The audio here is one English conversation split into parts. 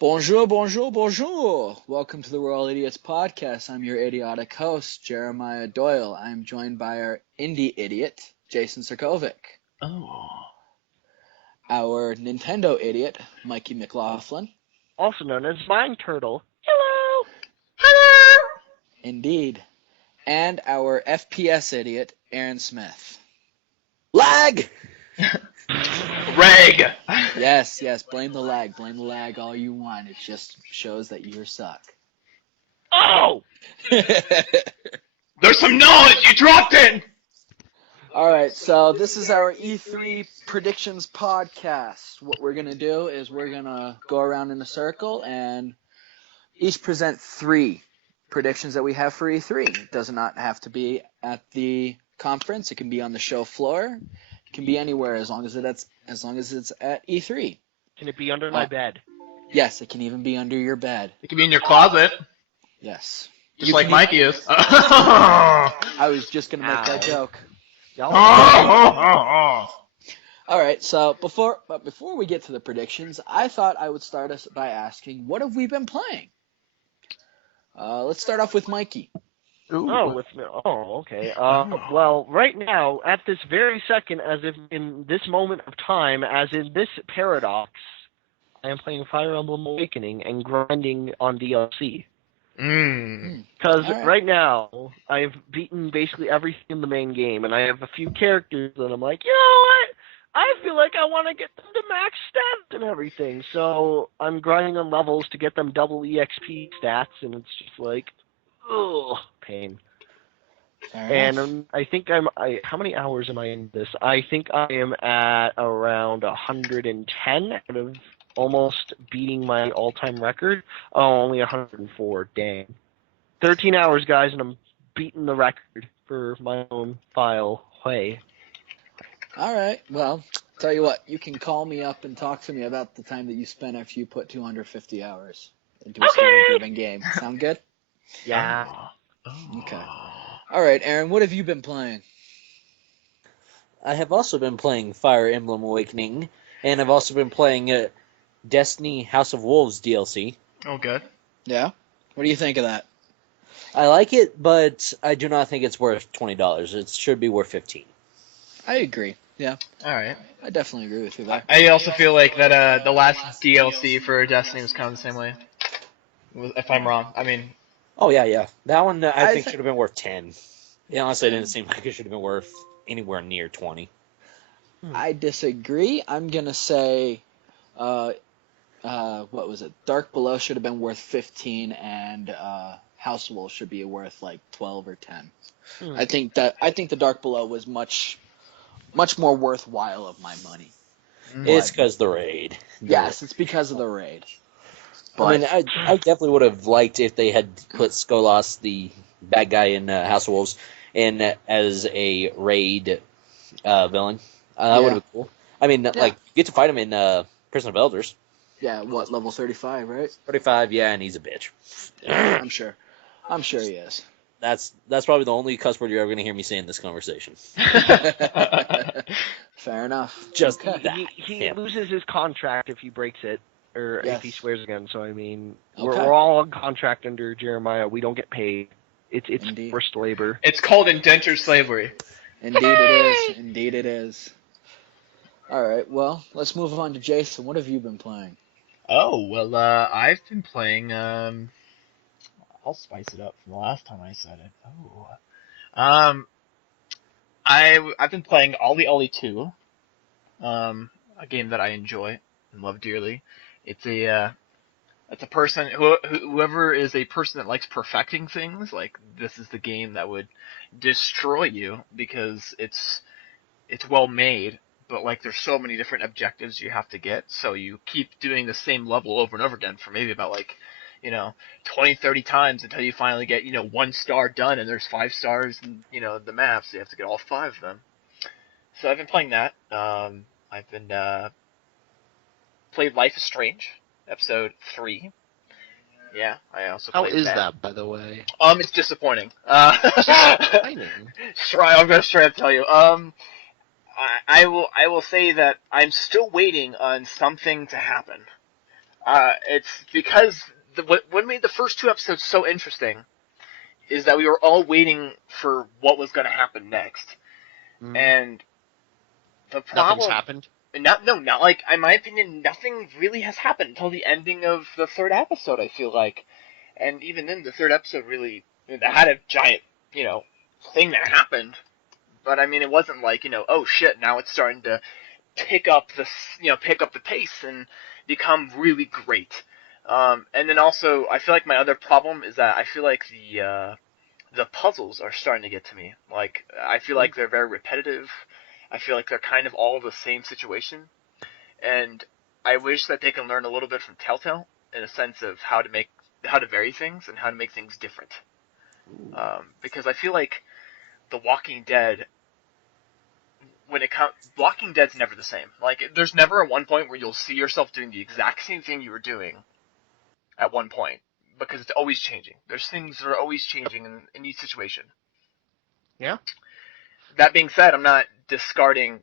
Bonjour, bonjour, bonjour. Welcome to the We're All Idiots podcast. I'm your idiotic host, Jeremiah Doyle. I'm joined by our indie idiot, Jason Sirkovic. Oh. Our Nintendo idiot, Mikey McLaughlin. Also known as Mind Turtle. Hello! Hello! Indeed. And our FPS idiot, Aaron Smith. Lag! Reg! Yes, blame the lag. Blame the lag all you want. It just shows that you suck. Oh! There's some knowledge you dropped in! Alright, so this is our E3 predictions podcast. What we're going to do is we're going to go around in a circle and each present 3 predictions that we have for E3. It does not have to be at the conference. It can be on the show floor. It can be anywhere as long as it's at E3. Can it be under my bed? Yes, it can even be under your bed. It could be in your closet. Yes. Just like Mikey is. I was just going to make that joke. Alright, so before we get to the predictions, I thought I would start us by asking, what have we been playing? Let's start off with Mikey. Oh, okay. Well, right now, at this very second, as if in this moment of time, as in this paradox, I am playing Fire Emblem Awakening and grinding on DLC. Because right now, I've beaten basically everything in the main game, and I have a few characters that I'm like, you know what? I feel like I want to get them to max stats and everything, so I'm grinding on levels to get them double EXP stats, and it's just like, ugh, pain. And I think how many hours am I in this? I think I am at around 110 out of almost beating my all-time record. Oh, only 104, dang. 13 hours, guys, and I'm beating the record for my own file. Hey. Alright, well, tell you what, you can call me up and talk to me about the time that you spent after you put 250 hours into a story-driven game. Sound good? Yeah. Okay. Alright, Aaron, what have you been playing? I have also been playing Fire Emblem Awakening, and I've also been playing Destiny House of Wolves DLC. Oh, good. Yeah? What do you think of that? I like it, but I do not think it's worth $20. It should be worth $15. I agree. Yeah. Alright. I definitely agree with you there. I also feel like that the last DLC for Destiny was kind of the same way. If I'm wrong. I mean... Oh, yeah. That one I think should have been worth 10. Yeah, honestly, it didn't seem like it should have been worth anywhere near 20. I disagree. I'm going to say... what was it? Dark Below should have been worth 15, and House of Wolves should be worth like 12 or 10. I think the Dark Below was much more worthwhile of my money. It's because the raid. Yes, it's because of the raid. But, I mean, I definitely would have liked if they had put Skolas, the bad guy in House of Wolves, in as a raid villain. That would have been cool. I mean, like, you get to fight him in Prison of Elders. Yeah, what, level 35, right? 35, yeah, and he's a bitch. I'm sure he is. That's probably the only cuss word you're ever going to hear me say in this conversation. Fair enough. Just okay. that. He loses his contract if he breaks it, or if he swears again. So, I mean, we're all on contract under Jeremiah. We don't get paid. It's forced labor. It's called indentured slavery. Indeed it is. Indeed it is. Alright, well, let's move on to Jason. What have you been playing? Oh, well, I've been playing, I'll spice it up from the last time I said it. Oh. I've been playing Ollie Ollie 2, a game that I enjoy and love dearly. It's a person, whoever is a person that likes perfecting things, like, this is the game that would destroy you, because it's well made. But, like, there's so many different objectives you have to get, so you keep doing the same level over and over again for maybe about, 20, 30 times until you finally get, 1 star done, and there's 5 stars in, the map, so you have to get all 5 of them. So I've been playing that. I've been, played Life is Strange, episode 3. Yeah, I also played How is that, by the way? It's disappointing. I'm gonna straight up tell you. I will say that I'm still waiting on something to happen. It's because what made the first 2 episodes so interesting is that we were all waiting for what was going to happen next, and the Nothing's problem. happened. Not like, in my opinion, nothing really has happened until the ending of the third episode, I feel like. And even then, the third episode really, had a giant, thing that happened. But I mean, it wasn't like, oh shit, now it's starting to pick up the pace and become really great. And then also, I feel like my other problem is that I feel like the puzzles are starting to get to me. Like, I feel like they're very repetitive. I feel like they're kind of all the same situation, and I wish that they can learn a little bit from Telltale in a sense of how to vary things and how to make things different. Because I feel like The Walking Dead, Walking Dead's never the same. Like, there's never a one point where you'll see yourself doing the exact same thing you were doing at one point, because it's always changing. There's things that are always changing in each situation. Yeah. That being said, I'm not discarding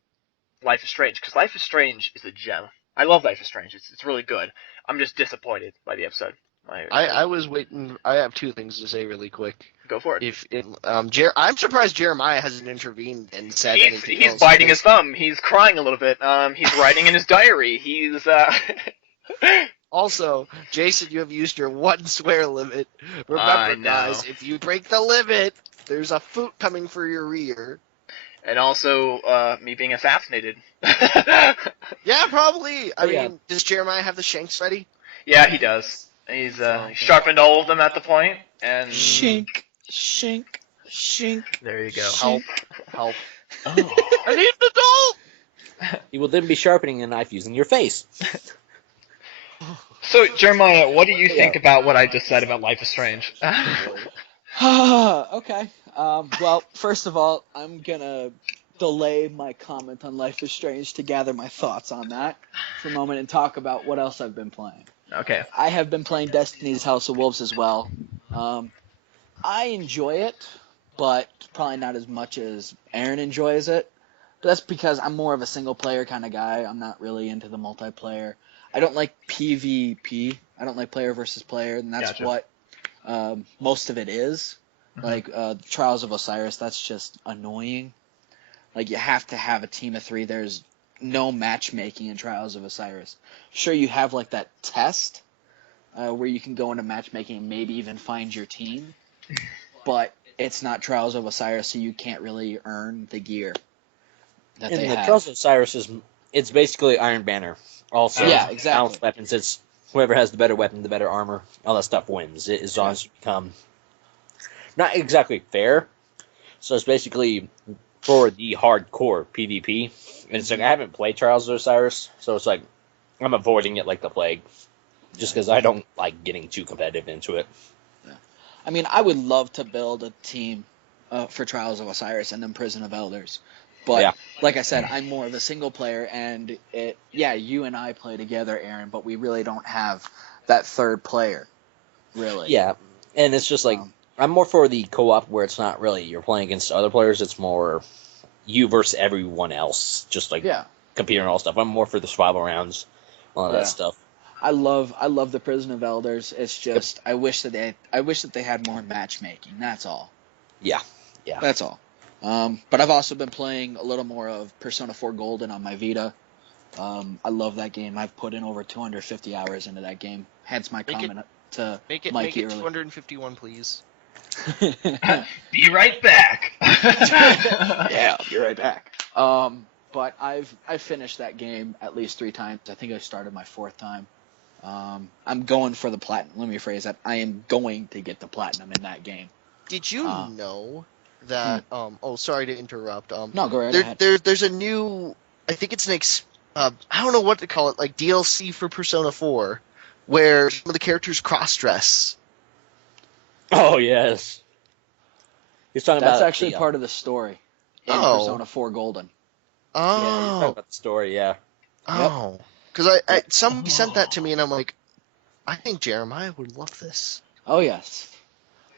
Life is Strange, because Life is Strange is a gem. I love Life is Strange. It's really good. I'm just disappointed by the episode. I was waiting. I have 2 things to say really quick. Go for it. I'm surprised Jeremiah hasn't intervened and said anything else. He's biting his thumb. He's crying a little bit. He's writing in his diary. He's Also, Jason, you have used your 1 swear limit. Remember, guys, if you break the limit, there's a foot coming for your rear. And also, me being assassinated. Yeah, probably. I mean, does Jeremiah have the shanks ready? Yeah, he does. He's sharpened all of them at the point, and Shink. there you go. Help. Oh. I need an adult! He will then be sharpening a knife using your face. So, Jeremiah, what do you think about what I just said about Life is Strange? Okay. Well, first of all, I'm gonna delay my comment on Life is Strange to gather my thoughts on that for a moment and talk about what else I've been playing. Okay. I have been playing Destiny's House of Wolves as well. I enjoy it, but probably not as much as Aaron enjoys it. But that's because I'm more of a single-player kind of guy. I'm not really into the multiplayer. I don't like PvP. I don't like player versus player, and that's what most of it is. Mm-hmm. Like Trials of Osiris, that's just annoying. Like, you have to have a team of 3. There's no matchmaking in Trials of Osiris. Sure, you have like that test where you can go into matchmaking and maybe even find your team, but it's not Trials of Osiris, so you can't really earn the gear that they have. Trials of Osiris it's basically Iron Banner. Also, exactly. balanced weapons. It's whoever has the better weapon, the better armor, all that stuff wins. As long as you become not exactly fair. So it's basically for the hardcore PvP. And it's like, I haven't played Trials of Osiris, so it's like I'm avoiding it like the plague, just because I don't like getting too competitive into it. Yeah. I mean, I would love to build a team for Trials of Osiris and then Prison of Elders, but like I said, I'm more of a single player, and you and I play together, Aaron, but we really don't have that third player, really. Yeah, and it's just like I'm more for the co-op where it's not really you're playing against other players. It's more you versus everyone else, just like competing and all stuff. I'm more for the survival rounds, all that stuff. I love the Prison of Elders. It's just I wish that they had more matchmaking. That's all. Yeah. That's all. But I've also been playing a little more of Persona 4 Golden on my Vita. I love that game. I've put in over 250 hours into that game. Hence my comment to Mikey Make it earlier. 251, please. Be right back. Yeah, I'll be right back. But I've finished that game at least 3 times. I think I started my 4th time. I'm going for the platinum. Let me rephrase that. I am going to get the platinum in that game. Did you know that? Sorry to interrupt. No, go right ahead. There's a new. I think it's I don't know what to call it. Like DLC for Persona 4, where some of the characters cross-dress. Oh yes. He's talking That's about actually part of the story in Persona 4 Golden. Oh. Yeah, he's talking about the story. Yeah. Oh. Because somebody sent that to me, and I'm like, I think Jeremiah would love this. Oh yes.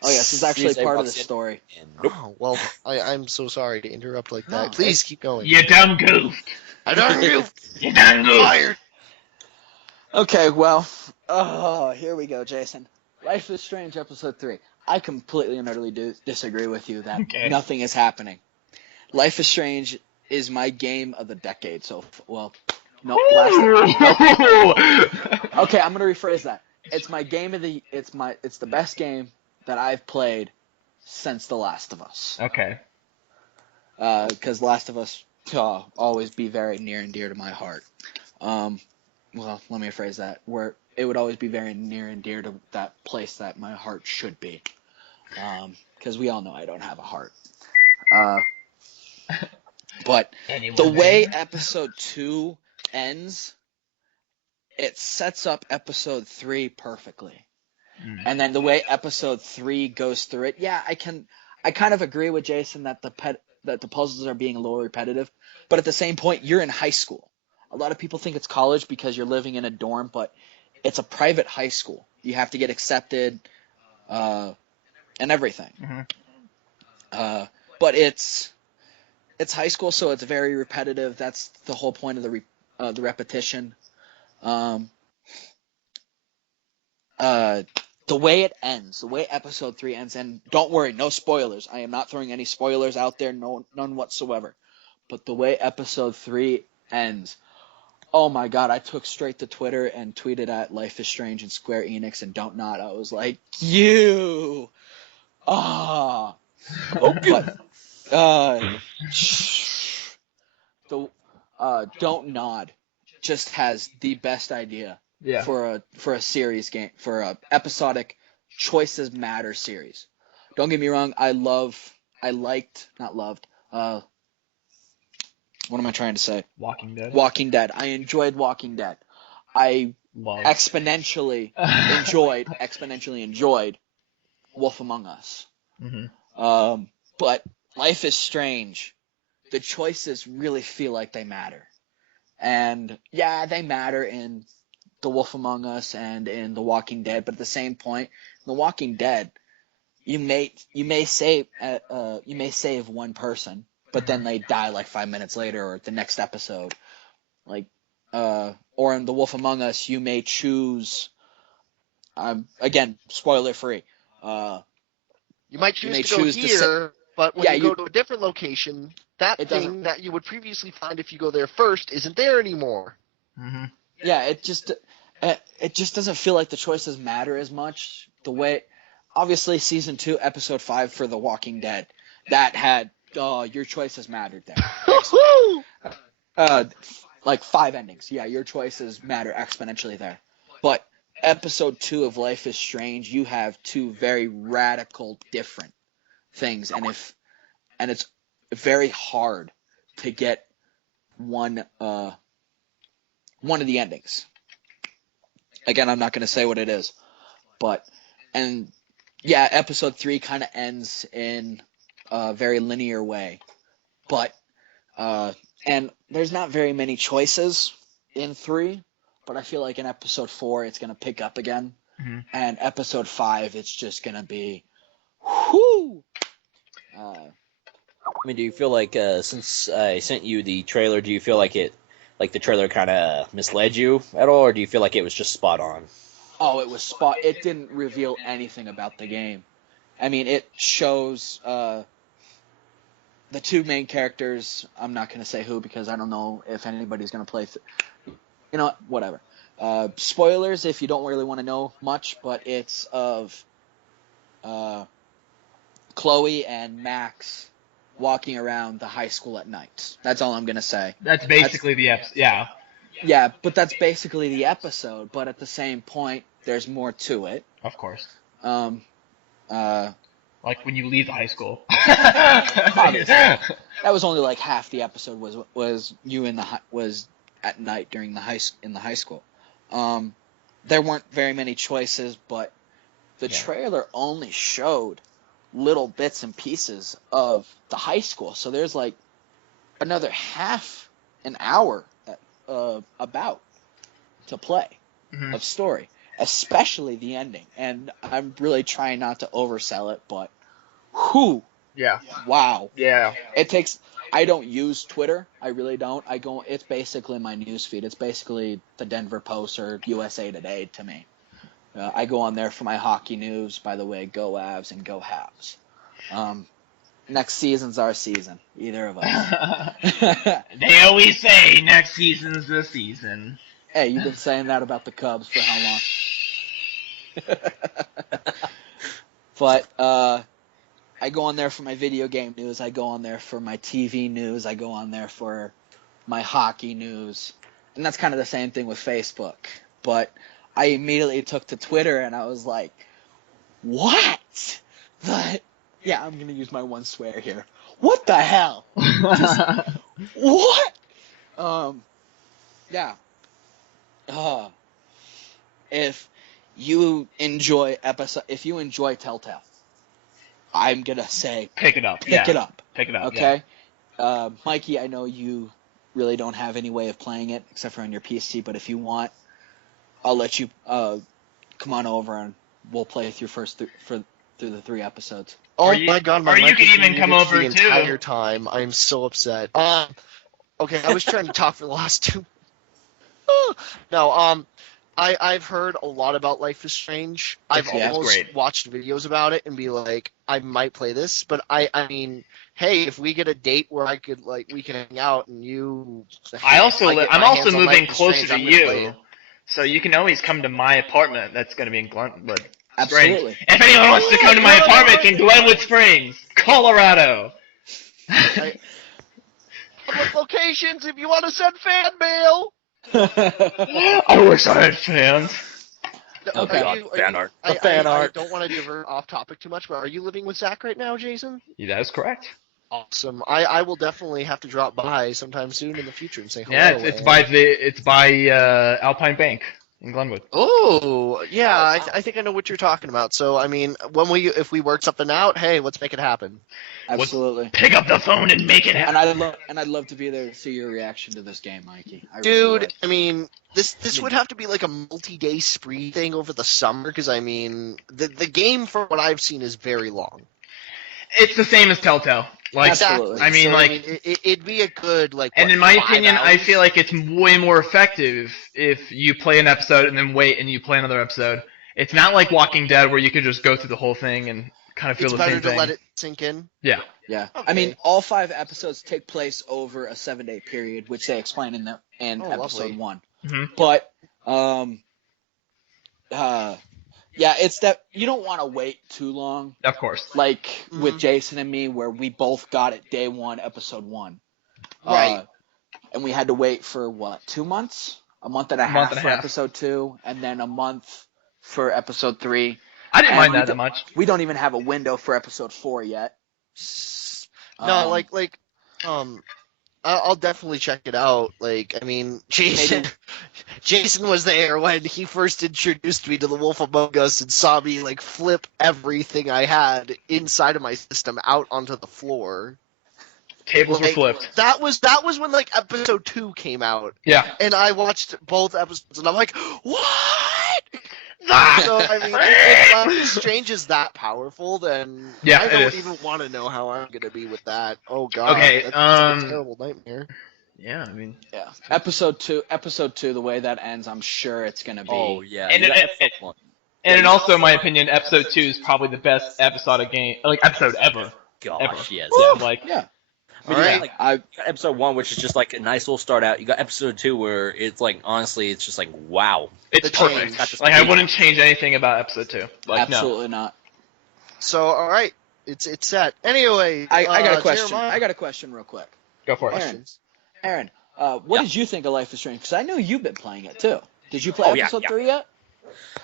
It's actually part of the story. Nope. Oh, well, I'm so sorry to interrupt like that. Please keep going. You done goofed. I done goofed. You done goofed. Fired. Okay, well, here we go, Jason. Life is Strange, episode 3. I completely and utterly disagree with you that Okay. nothing is happening. Life is Strange is my game of the decade. So, well, no, okay, I'm gonna rephrase that. It's my game of the. It's the best game that I've played since The Last of Us. Okay. Because Last of Us always be very near and dear to my heart. Well, let me rephrase that. Where it would always be very near and dear to that place that my heart should be. Because we all know I don't have a heart. But the way episode 2 ends, it sets up episode 3 perfectly. And then the way episode 3 goes through it, yeah, I kind of agree with Jason that the puzzles are being a little repetitive, but at the same point, you're in high school. A lot of people think it's college because you're living in a dorm, but it's a private high school. You have to get accepted, and everything. Mm-hmm. But it's high school, so it's very repetitive. That's the whole point of the repetition. The way it ends, the way episode 3 ends, and don't worry, no spoilers. I am not throwing any spoilers out there, none whatsoever. But the way episode 3 ends, oh my god, I took straight to Twitter and tweeted at Life is Strange and Square Enix and Don't Not. I was like, you! Ah! But, Don't Nod just has the best idea Yeah. for a series game, for a episodic Choices Matter series. Don't get me wrong, what am I trying to say? Walking Dead. Walking Dead. I enjoyed Walking Dead. I Love. exponentially enjoyed Wolf Among Us. Mm-hmm. But Life is Strange. The choices really feel like they matter. And yeah, they matter in The Wolf Among Us and in The Walking Dead, but at the same point, in The Walking Dead, you may save one person, but then they die like 5 minutes later or the next episode. Like, or in The Wolf Among Us, you may choose. Again, spoiler free. You might choose may to go choose to here, but when Yeah, you go to a different location, that It thing doesn't- that you would previously find if you go there first isn't there anymore. Mm-hmm. Yeah, it just doesn't feel like the choices matter as much. The way, obviously, season 2, episode 5 for The Walking Dead, that had your choices mattered there. Like 5 endings. Yeah, your choices matter exponentially there. But episode 2 of Life is Strange, you have 2 very radical different things, and it's very hard to get one of the endings. Again, I'm not going to say what it is, and yeah, episode 3 kind of ends in a very linear way, but and there's not very many choices in 3, but I feel like in episode 4 it's going to pick up again, and episode 5 it's just going to be, whoo. I mean, do you feel like since I sent you the trailer, do you feel like the trailer kind of misled you at all, or do you feel like it was just spot on? Oh, it was it didn't reveal anything about the game. I mean, it shows the 2 main characters. I'm not going to say who because I don't know if anybody's going to play. You know what? Whatever. Spoilers if you don't really want to know much, but it's of Chloe and Max walking around the high school at night. That's all I'm going to say. That's basically the episode. Yeah. Yeah, but that's basically the episode. But at the same point, there's more to it. Of course. Like when you leave the high school. That was only like half the episode was at night during the high school. There weren't very many choices, but the trailer only showed little bits and pieces of the high school. So there's like another half an hour about to play of story, especially the ending. And I'm really trying not to oversell it, but whew. Yeah. Wow. Yeah. It takes I don't use Twitter. I really don't. It's basically my news feed. It's basically the Denver Post or USA Today to me. I go on there for my hockey news. By the way, go Avs and go Habs. Next season's our season. Either of us. They always say next season's the season. Hey, you've been saying that about the Cubs for how long? But I go on there for my video game news. I go on there for my TV news. I go on there for my hockey news. And that's kind of the same thing with Facebook. But I immediately took to Twitter and I was like, what? Yeah, I'm going to use my one swear here. What the hell? What? Yeah. If you enjoy Telltale, I'm gonna say pick it up. Pick it up. Pick it up. Okay. Yeah. Mikey, I know you really don't have any way of playing it except for on your PC, but if you want, I'll let you come on over and we'll play through through the 3 episodes. Oh my God! My you can even come over the too. Entire time, I'm so upset. Okay, I was trying to talk for the last 2. No, I've heard a lot about Life is Strange. I've almost watched videos about it and be like, I might play this, but I mean, hey, if we get a date where we can hang out and you. I'm also moving closer to you, so you can always come to my apartment. That's going to be in Glenwood. Absolutely. If anyone wants to come to my apartment in Glenwood Springs, Colorado. Public locations if you want to send fan mail. I wish I had fans. Okay. Fan art. I don't want to divert off topic too much, but are you living with Zach right now, Jason? Yeah, that is correct. Awesome. I will definitely have to drop by sometime soon in the future and say hello. Yeah, it's by Alpine Bank in Glenwood. Oh, yeah, I think I know what you're talking about. So, I mean, if we work something out, hey, let's make it happen. Absolutely. Pick up the phone and make it happen. And I'd love to be there to see your reaction to this game, Mikey. Dude, I mean, this would have to be like a multi-day spree thing over the summer because, I mean, the game, from what I've seen, is very long. It's the same as Telltale. Like, absolutely. I mean, it'd be a good, And in my opinion, I feel like it's way more effective if you play an episode and then wait and you play another episode. It's not like Walking Dead where you could just go through the whole thing and kind of feel the same thing. It's better to let it sink in. Yeah. Yeah. Okay. I mean, all 5 episodes take place over a 7-day period, which they explain in episode 1. Mm-hmm. But, yeah, it's that you don't want to wait too long. Of course. Like with Jason and me, where we both got it day 1, episode 1. Right. And we had to wait for, 2 months? A month and a half for episode 2, and then a month for episode 3. I didn't mind that much. We don't even have a window for episode 4 yet. No, I'll definitely check it out. Like, I mean, Jason was there when he first introduced me to The Wolf Among Us and saw me, like, flip everything I had inside of my system out onto the floor. Tables were flipped. That was when, like, episode 2 came out. Yeah. And I watched both episodes, and I'm like, what? So, I mean, if Life is Strange is that powerful, then I don't even want to know how I'm going to be with that. Oh, God. Okay, that's a terrible nightmare. Yeah, I mean... Yeah. Episode 2, the way that ends, I'm sure it's going to be... Oh, yeah. And in also, in my opinion, episode 2 is probably the best episode ever. Gosh, ever. yes. Yeah. I mean, you got episode 1, which is just like a nice little start out. You got episode 2, where it's like, honestly, it's just like, wow. It's perfect. Like, I wouldn't change anything about episode 2. Like, absolutely not. So, all right, it's set. Anyway, I got a question. Jeremiah? I got a question real quick. Go for it. Aaron, what did you think of Life is Strange? Because I know you've been playing it too. Did you play episode 3 yet?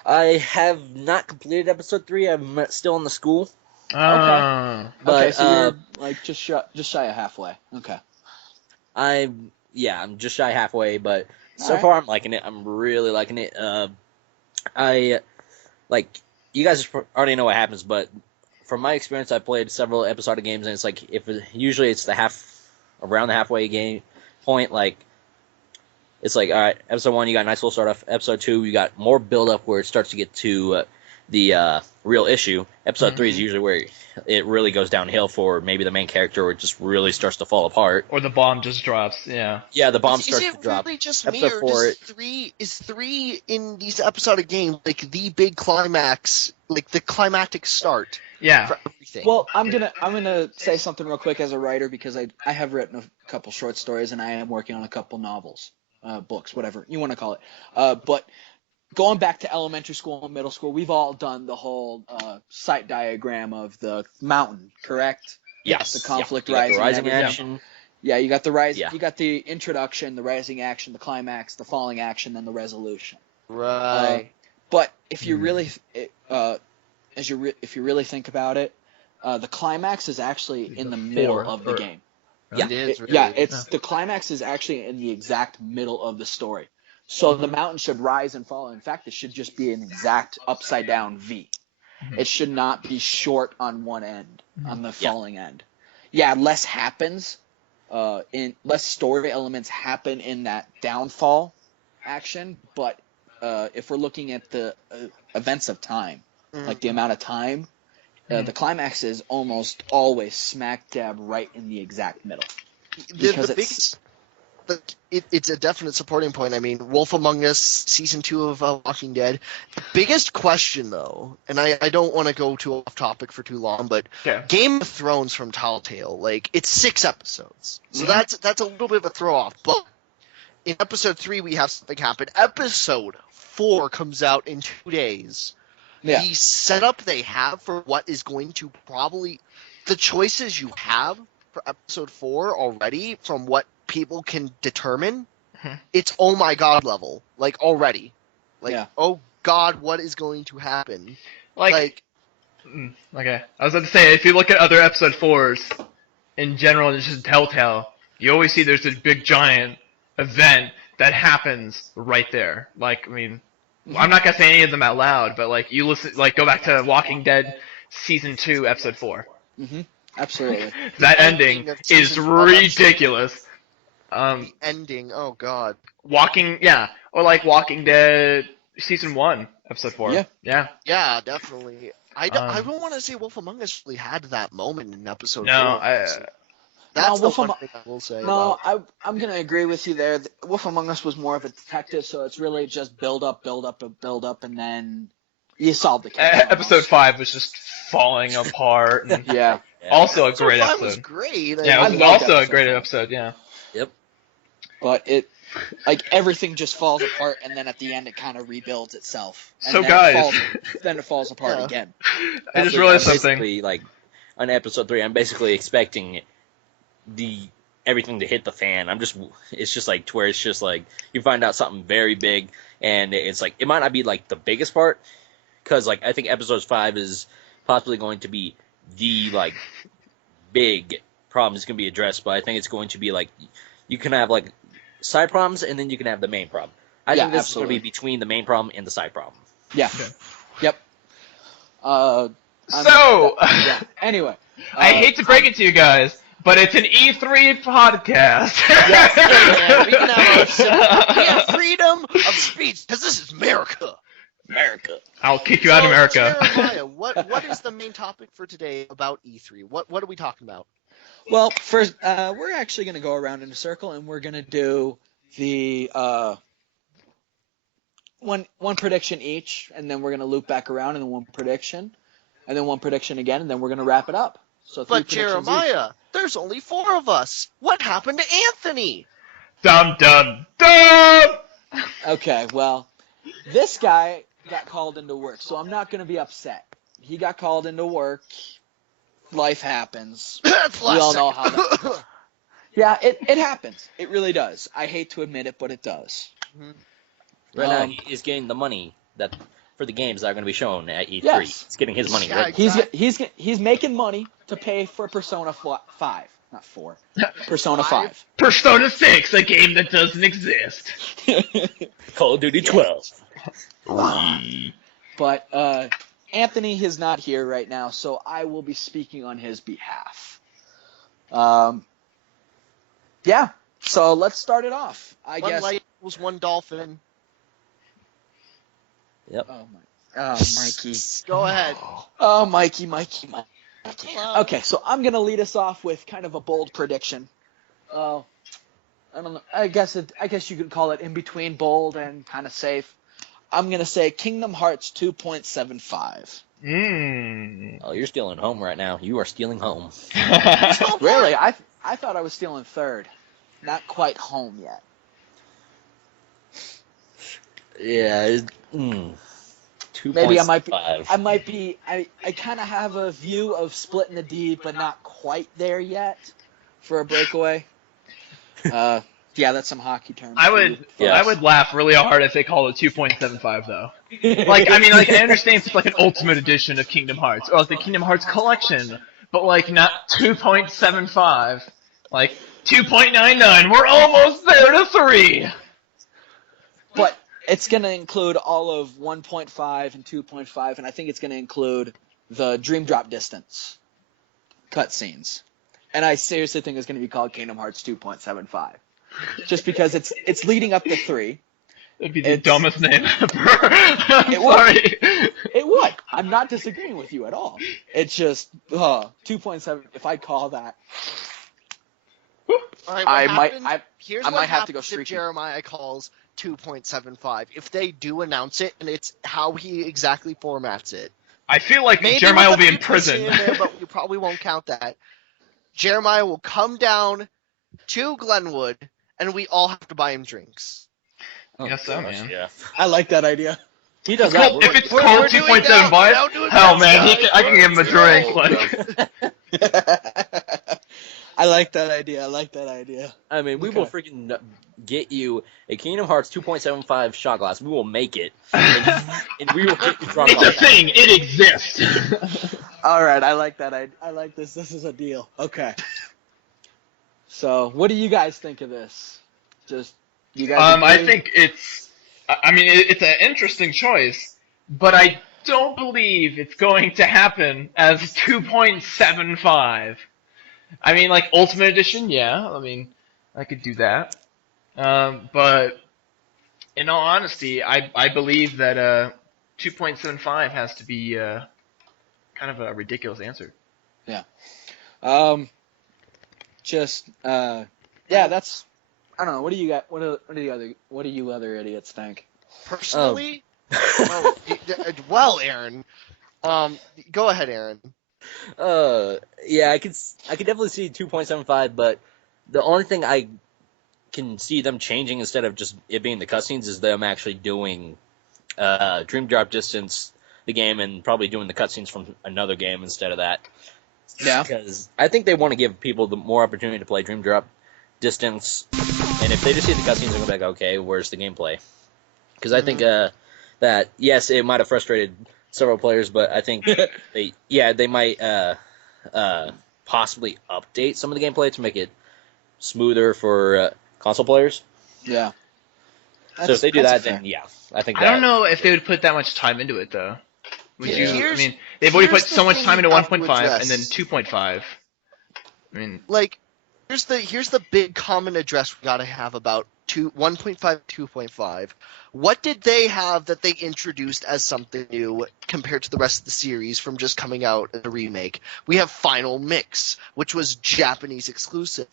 I have not completed episode 3. I'm still in the school. Okay. But, so you're like just shy of halfway. Okay. I'm just shy halfway, but so right. far I'm liking it. I'm really liking it. I like, you guys already know what happens, but from my experience, I played several episodic games, and it's like usually it's around the halfway game point. Like, it's like, all right, episode 1 you got a nice little start off. Episode 2 you got more build up where it starts to get to the real issue. Episode 3 is usually where it really goes downhill for maybe the main character, or it just really starts to fall apart. Or the bomb just drops. Yeah. Yeah, the bomb Is starts it to drop. really just me, Episode or 4, is 3 in these episodic games like the big climax, like the climactic start Yeah. for everything? Well, I'm gonna say something real quick as a writer, because I have written a couple short stories and I am working on a couple novels, books, whatever you want to call it. But going back to elementary school and middle school, we've all done the whole sight diagram of the mountain, correct? yes, The conflict you got the rising rising everything. action. Yeah, you got the rise. Yeah. You got the introduction, the rising action, the climax, the falling action, then the resolution. Right. But if you really, if you really think about it, the climax is actually in the middle of the game. Yeah. It is. Really. Yeah, the climax is actually in the exact middle of the story. So the mountain should rise and fall. In fact, it should just be an exact upside down V. It should not be short on one end, on the falling end. Yeah, less happens. Less story elements happen in that downfall action, but if we're looking at the events of time, like the amount of time, the climax is almost always smack dab right in the exact middle. Because it's a definite supporting point. I mean, Wolf Among Us, Season 2 of Walking Dead. The biggest question, though, and I don't want to go too off topic for too long, but Game of Thrones from Telltale, like, it's 6 episodes. So that's a little bit of a throw-off. But in Episode 3, we have something happen. Episode 4 comes out in 2 days. Yeah. The setup they have for what is going to probably... The choices you have for Episode 4 already, from what people can determine, it's oh my god level, like already, like oh god, what is going to happen? Okay, I was about to say, if you look at other episode 4s in general, it's just Telltale, you always see there's this big giant event that happens right there. Like, I mean, I'm not gonna say any of them out loud, but like you listen, like go back to Walking Dead Season 2 Episode 4. Absolutely. That ending is ridiculous. The ending, oh god. Or like Walking Dead Season 1, Episode 4. Yeah. Yeah, definitely. I don't want to say Wolf Among Us really had that moment in Episode 4. That's the one thing I will say. No, I'm going to agree with you there. Wolf Among Us was more of a detective, so it's really just build up, and then you solve the case. Episode 5 was just falling apart. And yeah. Also a great episode. 5 episode. was great. Yeah, it was also a great episode, yeah. Yep. But it, like, everything just falls apart, and then at the end it kind of rebuilds itself. And so then guys, then it falls apart again. I just realized something. Like on Episode 3, I'm basically expecting everything to hit the fan. It's just like to where it's just like you find out something very big, and it's like it might not be like the biggest part, because like I think Episode 5 is possibly going to be the like big problem is going to be addressed, but I think it's going to be like you can have like side problems and then you can have the main problem. I think this is going to be between the main problem and the side problem. Yeah. Yep. Anyway, I hate to break it to you guys, but it's an E3 podcast. Yes, we can have freedom of speech because this is America. I'll kick you out of America. Jeremiah, what is the main topic for today about E3? What are we talking about? Well, first, we're actually going to go around in a circle, and we're going to do the one prediction each, and then we're going to loop back around, and then one prediction again, and then we're going to wrap it up. So, but Jeremiah, there's only 4 of us. What happened to Anthony? Dum dum dum. Okay, well, this guy got called into work, so I'm not going to be upset. He got called into work. Life happens. We all know how that. Yeah, it happens. It really does. I hate to admit it, but it does. Right now, he is getting the money that for the games that are going to be shown at E3. Yes. He's getting his money. Yeah, Right? exactly. He's making money to pay for Persona 5, not 4. Persona 5. Persona 6, a game that doesn't exist. Call of Duty 12. But Anthony is not here right now, so I will be speaking on his behalf. Yeah, so let's start it off. I guess. One light was one dolphin. Yep. Oh Oh, Mikey. Go ahead. Oh, Mikey. Hello. Okay, so I'm gonna lead us off with kind of a bold prediction. Well, I don't know. I guess you could call it in between bold and kind of safe. I'm gonna say Kingdom Hearts 2.75. Oh, you're stealing home right now. You are stealing home. Really? I thought I was stealing third. Not quite home yet. Yeah. 2.5. Maybe I kind of have a view of splitting the D, but not quite there yet for a breakaway. Yeah, that's some hockey terms. I for would you. Yes. I would laugh really hard if they called it 2.75 though. Like I understand it's like an ultimate edition of Kingdom Hearts or like the Kingdom Hearts collection, but like not 2.75, like 2.99. We're almost there to 3. But it's going to include all of 1.5 and 2.5, and I think it's going to include the Dream Drop Distance cutscenes. And I seriously think it's going to be called Kingdom Hearts 2.75. Just because it's leading up to 3. That'd be the dumbest name ever. I'm sorry. It would. I'm not disagreeing with you at all. It's just 2.7. If I call that, All right, I might have to go if streaking. Jeremiah calls 2.75. If they do announce it, and it's how he exactly formats it. I feel like Maybe Jeremiah will with be a in few prison. pussy in there, but you probably won't count that. Jeremiah will come down to Glenwood, and we all have to buy him drinks. Oh, Guess so, gosh, man. Yeah. I like that idea. He does Cool. that. If it's we're called doing that. 2.75, We're now doing hell that, man, guys. I can give him a drink. Like, I like that idea. I mean, we will freaking get you a Kingdom Hearts 2.75 shot glass. We will make it, and we will get you drunk. it's a thing. It exists. All right, I like that. I like this. This is a deal. Okay. So, what do you guys think of this? Just you guys. I agree? think it's. I mean, it's an interesting choice, but I don't believe it's going to happen as 2.75. I mean, like Ultimate Edition, yeah. I mean, I could do that. But in all honesty, I believe that 2.75 has to be kind of a ridiculous answer. Yeah. Yeah. That's. I don't know. What do you got? What do you other idiots think? Personally, well, Aaron, go ahead, Aaron. Yeah, I could definitely see 2.75, but the only thing I can see them changing instead of just it being the cutscenes is them actually doing Dream Drop Distance, the game, and probably doing the cutscenes from another game instead of that. Yeah. Because I think they want to give people the more opportunity to play Dream Drop Distance, and if they just see the cutscenes, they're going to be like, okay, where's the gameplay? Because I think that, yes, it might have frustrated several players, but I think they might possibly update some of the gameplay to make it smoother for console players. Yeah. So if they do that, then yeah, I think. I don't know if they would put that much time into it though. Would you? Here's- I mean, they've already here's put the so much thing time into you have to 1.5 and then address. 2.5. I mean, Like, here's the big common address we gotta have about 1.5, 2.5. What did they have that they introduced as something new compared to the rest of the series from just coming out as a remake? We have Final Mix, which was Japanese exclusive.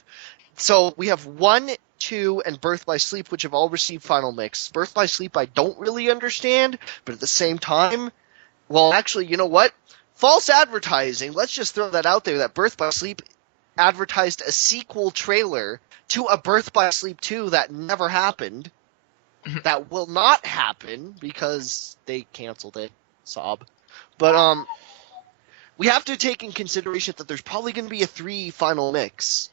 So we have 1, 2, and Birth by Sleep, which have all received Final Mix. Birth by Sleep I don't really understand, but at the same time, well, actually, you know what? False advertising. Let's just throw that out there, that Birth by Sleep advertised a sequel trailer to a Birth by Sleep 2 that never happened. That will not happen because they canceled it. Sob. But we have to take in consideration that there's probably going to be a 3 Final Mix.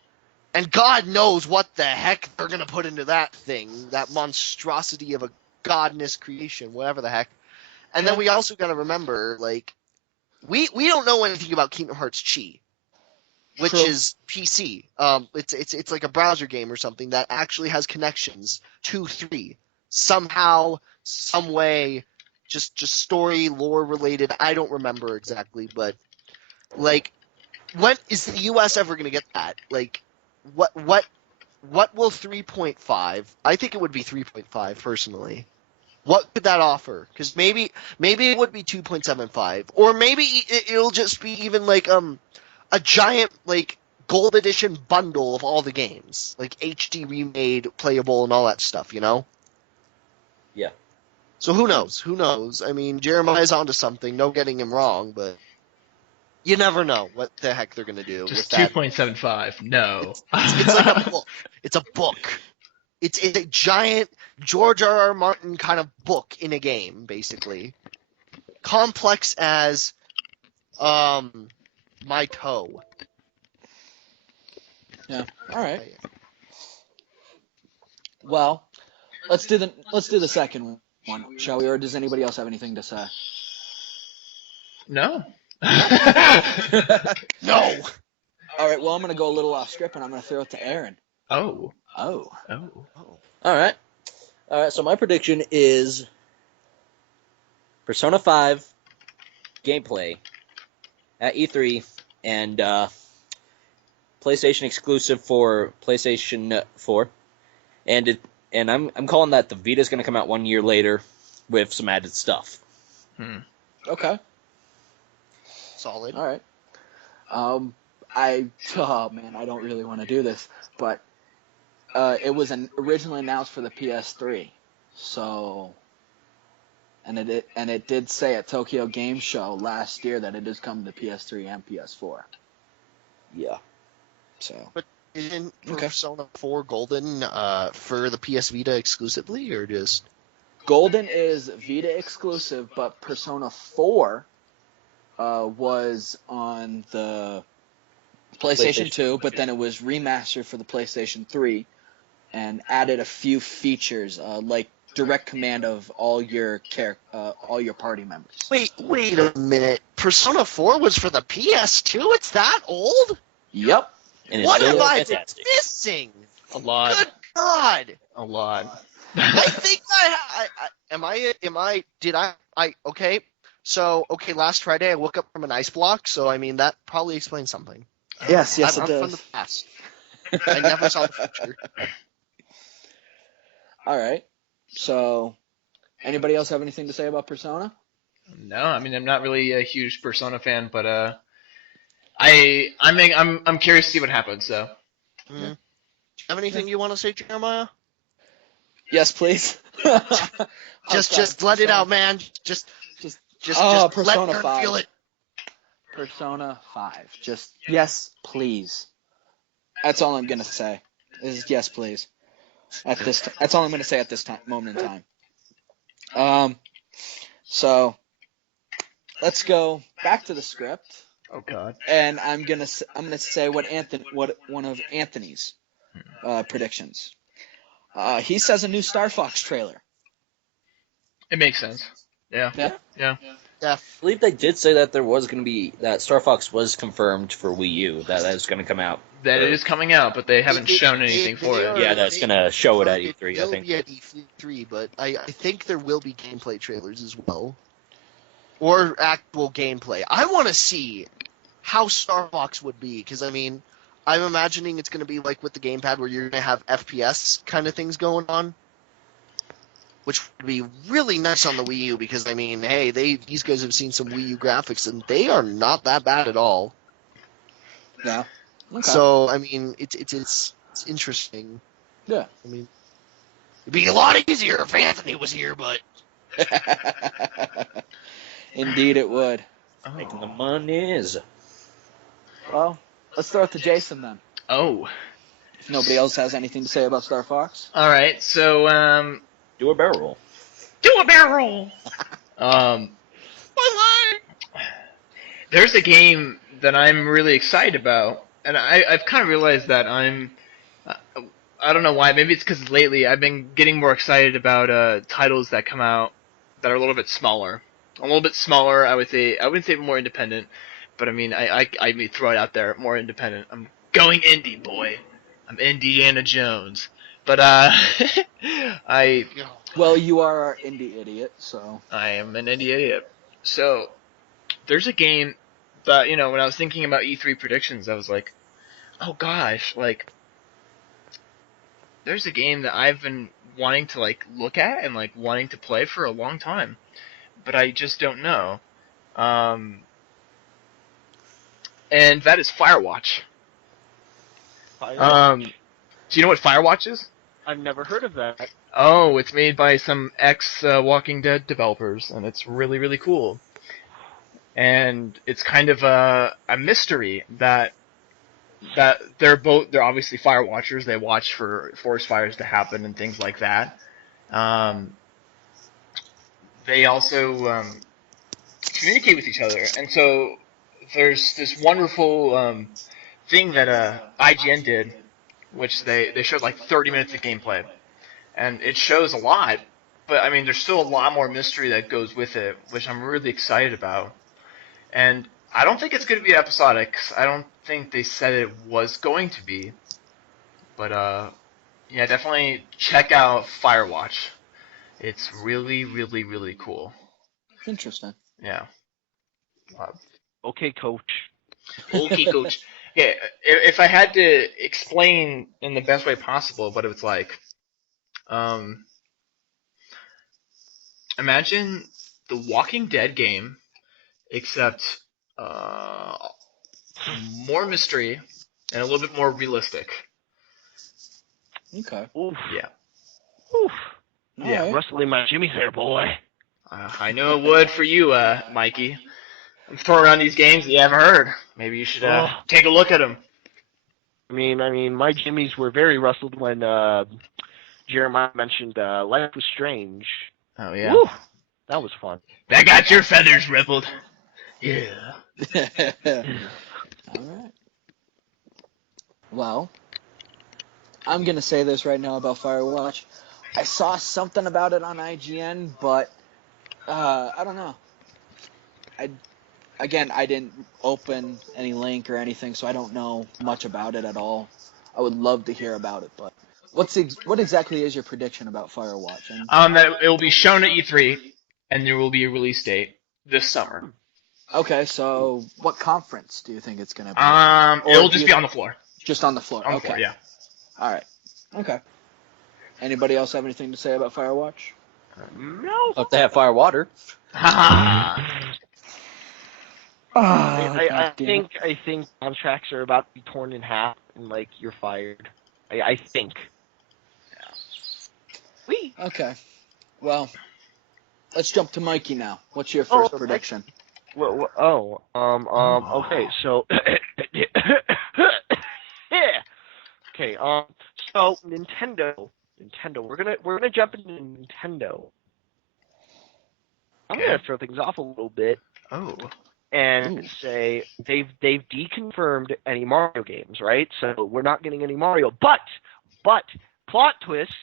And God knows what the heck they're going to put into that thing, that monstrosity of a godness creation, whatever the heck. And then we also got to remember, like, we don't know anything about Kingdom Hearts Chi, which True. is PC. It's like a browser game or something that actually has connections to 3 somehow, some way, just story lore related. I don't remember exactly, but like, when is the U.S. ever going to get that? Like, what will 3.5? I think it would be 3.5 personally. What could that offer? Because maybe it would be 2.75, or maybe it'll just be even like a giant like gold edition bundle of all the games, like HD remade, playable, and all that stuff. You know? Yeah. So who knows? Who knows? I mean, Jeremiah's onto something. No getting him wrong, but you never know what the heck they're gonna do with Just that. 2.75. No. It's like a book. It's a book. It's a giant George R.R. Martin kind of book in a game, basically. Complex as my toe. Yeah. All right. Well, let's do the second one, shall we? Or does anybody else have anything to say? No. No. All right. Well, I'm gonna go a little off script, and I'm gonna throw it to Aaron. Oh. Oh. Oh. All right. So my prediction is Persona 5 gameplay at E3 and PlayStation exclusive for PlayStation 4, and I'm calling that the Vita's going to come out 1 year later with some added stuff. Okay. Solid. All right. Oh man, I don't really want to do this, but it was originally announced for the PS3, so, and it did say at Tokyo Game Show last year that it is coming to PS3 and PS4. Yeah. So. But isn't Okay. Persona 4 Golden for the PS Vita exclusively, or just? Golden is Vita exclusive, but Persona 4 was on the PlayStation 2, but then it was remastered for the PlayStation 3 and added a few features like direct command of all your party members. Wait a minute. Persona 4 was for the PS2? It's that old? Yep. And What am I fantastic. missing? A lot. Good God! A lot. I think okay. So, last Friday I woke up from an ice block, so I mean, that probably explains something. Yes, it I'm does. from the past. I never saw the future. All right. So, anybody else have anything to say about Persona? No, I mean I'm not really a huge Persona fan, but I'm curious to see what happens. So. Do you have anything you want to say, Jeremiah? Yes, please. Just let it out, man. Just Persona let her 5. feel it. Persona 5. Just yes, please. That's all I'm gonna say. Is yes, please. That's all I'm gonna say at this moment in time. So let's go back to the script, Oh God. and I'm gonna say what one of Anthony's predictions. He says a new Star Fox trailer. It makes sense. Yeah. Yeah. Yeah. Yeah. I believe they did say that there was going to be that Star Fox was confirmed for Wii U that was going to come out. That it is coming out, but they haven't shown anything for it. Yeah, that's going to show it at E3, I It will think. be at E3, but I think there will be gameplay trailers as well. Or actual gameplay. I want to see how Star Fox would be, because, I mean, I'm imagining it's going to be like with the gamepad where you're going to have FPS kind of things going on. Which would be really nice on the Wii U, because, I mean, hey, these guys have seen some Wii U graphics, and they are not that bad at all. Yeah. Okay. So, I mean, it's interesting. Yeah. I mean, it'd be a lot easier if Anthony was here, but Indeed, it would. Making the monies. Well, let's throw it to Jason then. Oh. If nobody else has anything to say about Star Fox. All right. So Do a barrel roll. do a barrel roll. There's a game that I'm really excited about, and I've kind of realized that I don't know why. Maybe it's because lately I've been getting more excited about titles that come out that are a little bit smaller. A little bit smaller, I would say. I wouldn't say more independent, but I mean, I throw it out there, more independent. I'm going indie, boy. I'm Indiana Jones. But Well, you are our indie idiot, so. I am an indie idiot. So there's a game that, when I was thinking about E3 predictions, I was like, oh gosh, like, there's a game that I've been wanting to like look at and like wanting to play for a long time, but I just don't know. And that is Firewatch. Firewatch? Do you know what Firewatch is? I've never heard of that. Oh, it's made by some ex-Walking Dead developers, and it's really, really cool. And it's kind of a mystery that they're obviously fire watchers. They watch for forest fires to happen and things like that. They also communicate with each other, and so there's this wonderful thing that IGN did, which they showed like 30 minutes of gameplay, and it shows a lot. But I mean, there's still a lot more mystery that goes with it, which I'm really excited about. And I don't think it's going to be episodic. I don't think they said it was going to be. But yeah, definitely check out Firewatch. It's really, really, really cool. Interesting. Yeah. Okay, coach. Okay, coach. Yeah, if I had to explain in the best way possible what it's like, imagine the Walking Dead game, except more mystery and a little bit more realistic. Okay. Oof. Yeah. Oof. Yeah. Alright. Rustling my jimmies there, boy. I know it would for you, Mikey. I'm throwing around these games that you haven't heard. Maybe you should take a look at them. I mean, my jimmies were very rustled when Jeremiah mentioned Life was Strange. Oh, yeah. Woo! That was fun. That got your feathers rippled. Yeah. Alright. Well, I'm going to say this right now about Firewatch. I saw something about it on IGN, but I don't know. I didn't open any link or anything, so I don't know much about it at all. I would love to hear about it, but what exactly is your prediction about Firewatch? That it will be shown at E3, and there will be a release date this summer. Okay, so what conference do you think it's going to be? It'll just be on the floor. Just on the floor. On the Okay. floor, yeah. All right. Okay. Anybody else have anything to say about Firewatch? No. Hope they have fire water. I think contracts are about to be torn in half, and like you're fired. I think. Wee. Okay. Well, let's jump to Mikey now. What's your first prediction? Okay, so okay, so Nintendo, we're gonna jump into Nintendo. I'm gonna throw things off a little bit. Oh. And say they've deconfirmed any Mario games, right? So we're not getting any Mario. But plot twist,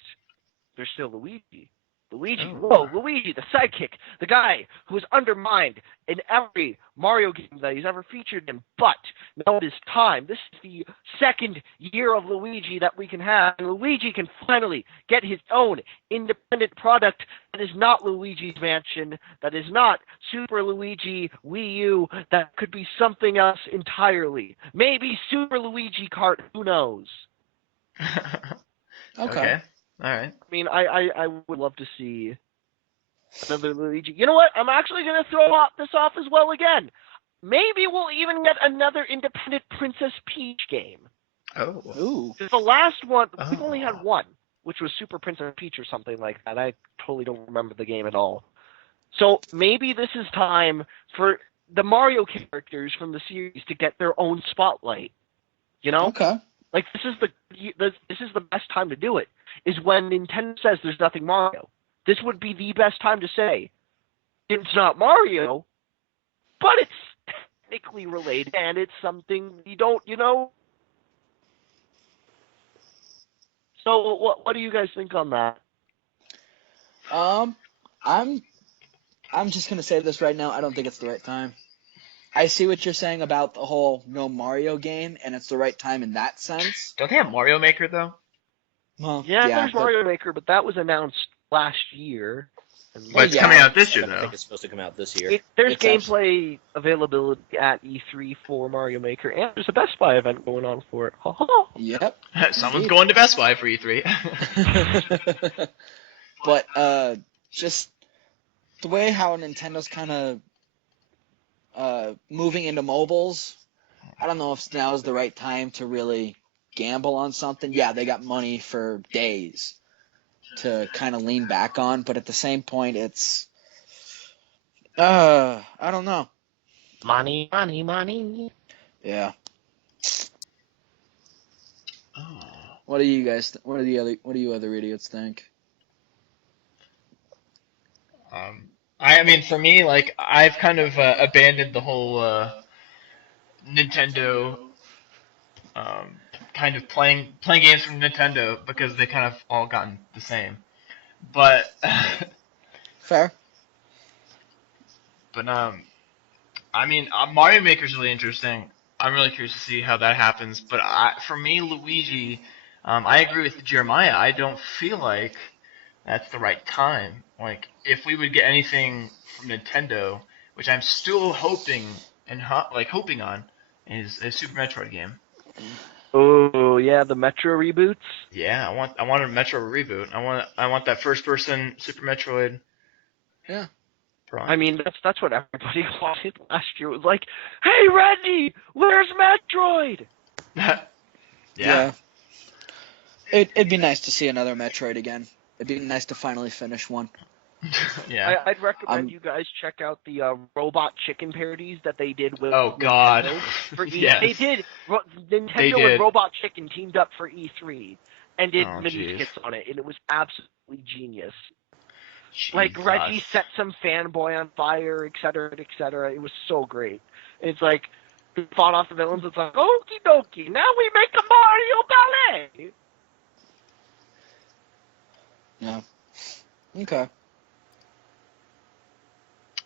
there's still Luigi. Luigi, the sidekick, the guy who was undermined in every Mario game that he's ever featured in. But now it is time. This is the second year of Luigi that we can have. And Luigi can finally get his own independent product that is not Luigi's Mansion, that is not Super Luigi Wii U, that could be something else entirely. Maybe Super Luigi Kart, who knows? Okay. All right. I mean, I would love to see another Luigi. You know what? I'm actually going to throw this off as well again. Maybe we'll even get another independent Princess Peach game. Oh. Ooh. Because the last one, we've only had one, which was Super Princess Peach or something like that. I totally don't remember the game at all. So maybe this is time for the Mario characters from the series to get their own spotlight. You know? Okay. Like this is the best time to do it. Is when Nintendo says there's nothing Mario. This would be the best time to say it's not Mario, but it's technically related and it's something you don't, you know. So what do you guys think on that? I'm just gonna say this right now. I don't think it's the right time. I see what you're saying about the whole no Mario game, and it's the right time in that sense. Don't they have Mario Maker though? Well, Yeah, there's Mario Maker, but that was announced last year. And But it's yeah. coming out this year, 7, I though. think it's supposed to come out this year. there's It's gameplay availability at E3 for Mario Maker, and there's a Best Buy event going on for it. Ha ha. Yep. Someone's Indeed. going to Best Buy for E3. But just the way how Nintendo's kind of moving into mobiles, I don't know if now is the right time to really gamble on something. Yeah, they got money for days to kind of lean back on, but at the same point, it's I don't know. Money, money, money. Yeah. Oh. What do you guys? What do you other idiots think? I mean, for me, like, I've kind of abandoned the whole Nintendo kind of playing games from Nintendo because they kind of all gotten the same. But Fair. but I mean, Mario Maker's really interesting. I'm really curious to see how that happens. But for me, Luigi, I agree with Jeremiah. I don't feel like that's the right time. Like, if we would get anything from Nintendo, which I'm still hoping and hoping on, is a Super Metroid game. Oh yeah, the Metro reboots. Yeah, I want a Metro reboot. I want that first person Super Metroid. Yeah. Prime. I mean, that's what everybody wanted last year. It was like, hey Reggie, where's Metroid? Yeah. It'd be nice to see another Metroid again. It'd be nice to finally finish one. Yeah. I'd recommend you guys check out the robot chicken parodies that they did with Oh Nintendo God. for Yes. They did. Nintendo They did. and Robot Chicken teamed up for E3 and did Oh, mini jeez. skits on it, and it was absolutely genius. Jesus. Like Reggie set some fanboy on fire, etc., etc. It was so great. And it's like we fought off the villains. It's like okie dokie. Now we make a Mario ballet. Yeah. Okay.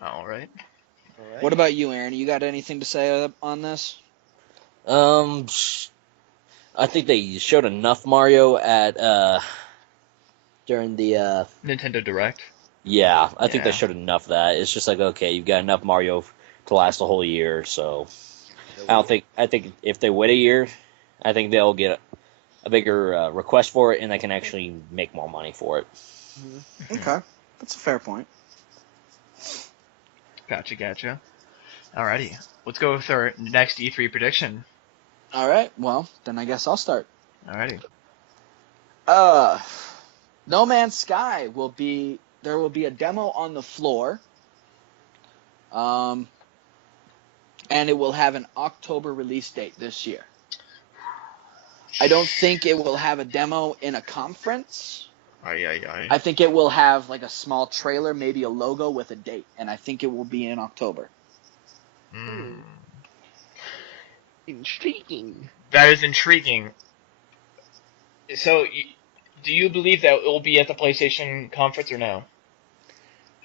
All right. What about you, Aaron? You got anything to say on this? I think they showed enough Mario at during the Nintendo Direct. yeah. I think they Yeah. showed enough of that. It's just like, okay, you've got enough Mario to last a whole year. So I think if they wait a year, I think they'll get a bigger request for it, and they can actually make more money for it. Okay. That's a fair point. Gotcha. Alrighty. Let's go with our next E3 prediction. All right. Well, then I guess I'll start. Alrighty. No Man's Sky there will be a demo on the floor. And it will have an October release date this year. I don't think it will have a demo in a conference. I think it will have like a small trailer, maybe a logo with a date, and I think it will be in October. Intriguing. That is intriguing. So, do you believe that it will be at the PlayStation conference or no?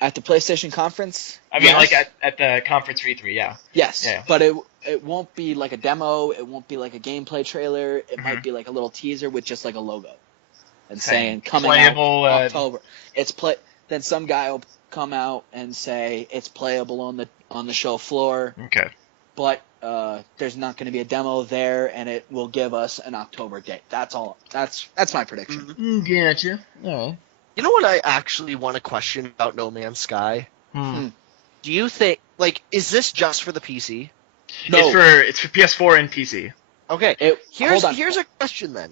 At the PlayStation conference? I mean, yes. like at the conference for E3, yeah. Yes, Yeah. but it won't be like a demo. It won't be like a gameplay trailer. It might be like a little teaser with just like a logo and saying coming playable, out October. Then some guy will come out and say it's playable on the show floor. Okay. But there's not going to be a demo there, and it will give us an October date. That's all. That's my prediction. Gotcha. Alright. You know what I actually want to question about No Man's Sky? Do you think, like, is this just for the PC? No. It's for PS4 and PC. Okay, hold on. here's a question then.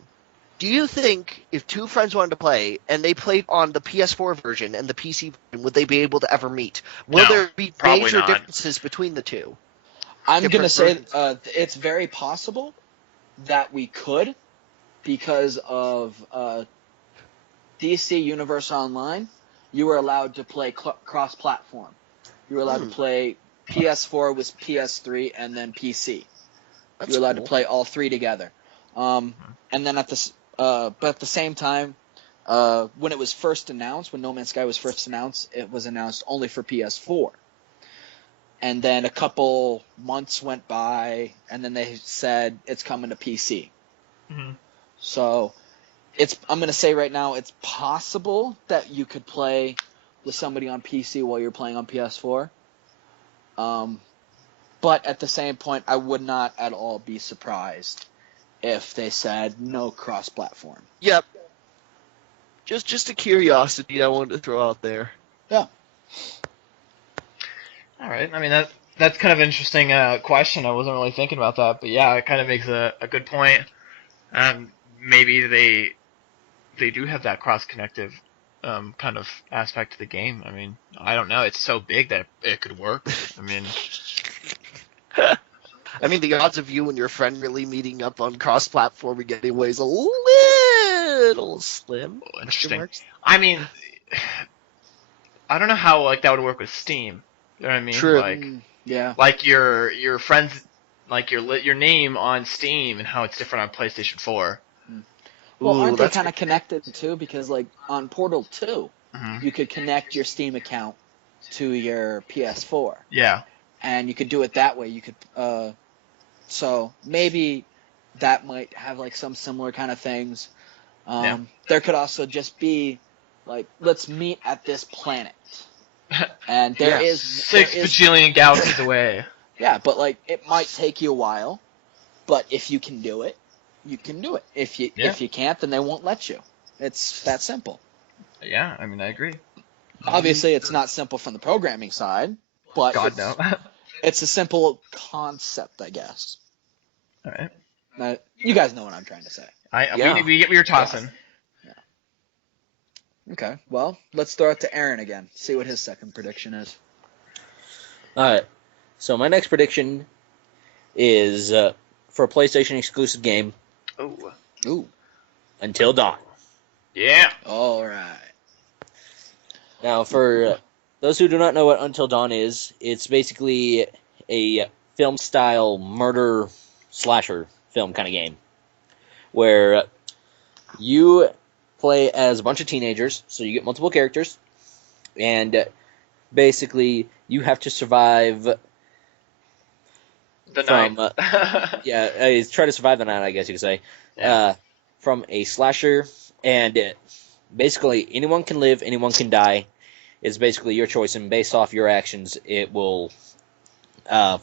Do you think if two friends wanted to play and they played on the PS4 version and the PC version, would they be able to ever meet? Will No, there be probably major not. differences between the two? I'm going to different say it's very possible that we could because of DC Universe Online. You were allowed to play cross-platform. You were allowed to play PS4 with PS3 and then PC. That's You were allowed cool. to play all three together. And then but at the same time, when it was first announced, when No Man's Sky was first announced, it was announced only for PS4. And then a couple months went by, and then they said it's coming to PC. So I'm going to say right now it's possible that you could play with somebody on PC while you're playing on PS4. But at the same point, I would not at all be surprised if they said no cross-platform. Yep. Just a curiosity I wanted to throw out there. Yeah. All right. I mean, that's kind of an interesting question. I wasn't really thinking about that, but yeah, it kind of makes a good point. Maybe they do have that cross-connective kind of aspect to the game. I mean, I don't know. It's so big that it could work. I mean, I mean, the odds of you and your friend really meeting up on cross-platforming anyway is a little slim. interesting. I mean, I don't know how like that would work with Steam. You know what I mean? True. Like, Yeah. like your friends, like your name on Steam and how it's different on PlayStation 4. Well, aren't they that's kind of connected too? Because like on Portal 2, Mm-hmm. you could connect your Steam account to your PS4, Yeah. and you could do it that way. You could, so maybe that might have like some similar kind of things. Yeah. There could also just be like, let's meet at this planet, and there Yeah. is 6 bajillion galaxies away. Yeah, but like it might take you a while, but if you can do it, you can do it. If you can't, then they won't let you. It's that simple. Yeah, I mean, I agree. Obviously, it's not simple from the programming side, but God no. it's a simple concept, I guess. All right. Now, you guys know what I'm trying to say. Yeah. We get what you're tossing. Okay, well, let's throw it to Aaron again. See what his second prediction is. All right. So my next prediction is for a PlayStation exclusive game, Ooh. Until Dawn. Yeah. All right. Now, for those who do not know what Until Dawn is, it's basically a film-style murder slasher film kind of game, where you play as a bunch of teenagers, so you get multiple characters, and basically you have to survive The from night. try to survive the night, I guess you could say, Yeah. from a slasher, and basically anyone can live, anyone can die. It's basically your choice, and based off your actions, it will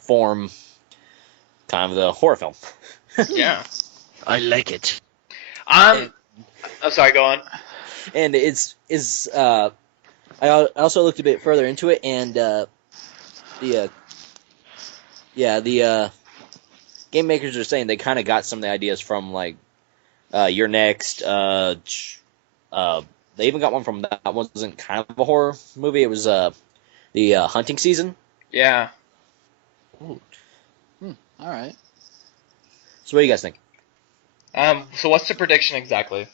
form kind of the horror film. Yeah. I like it. I'm sorry, go on. And I also looked a bit further into it, and the game makers are saying they kind of got some of the ideas from like Your Next. They even got one from that wasn't kind of a horror movie. It was the Hunting Season. Yeah. All right. So what do you guys think? So what's the prediction exactly?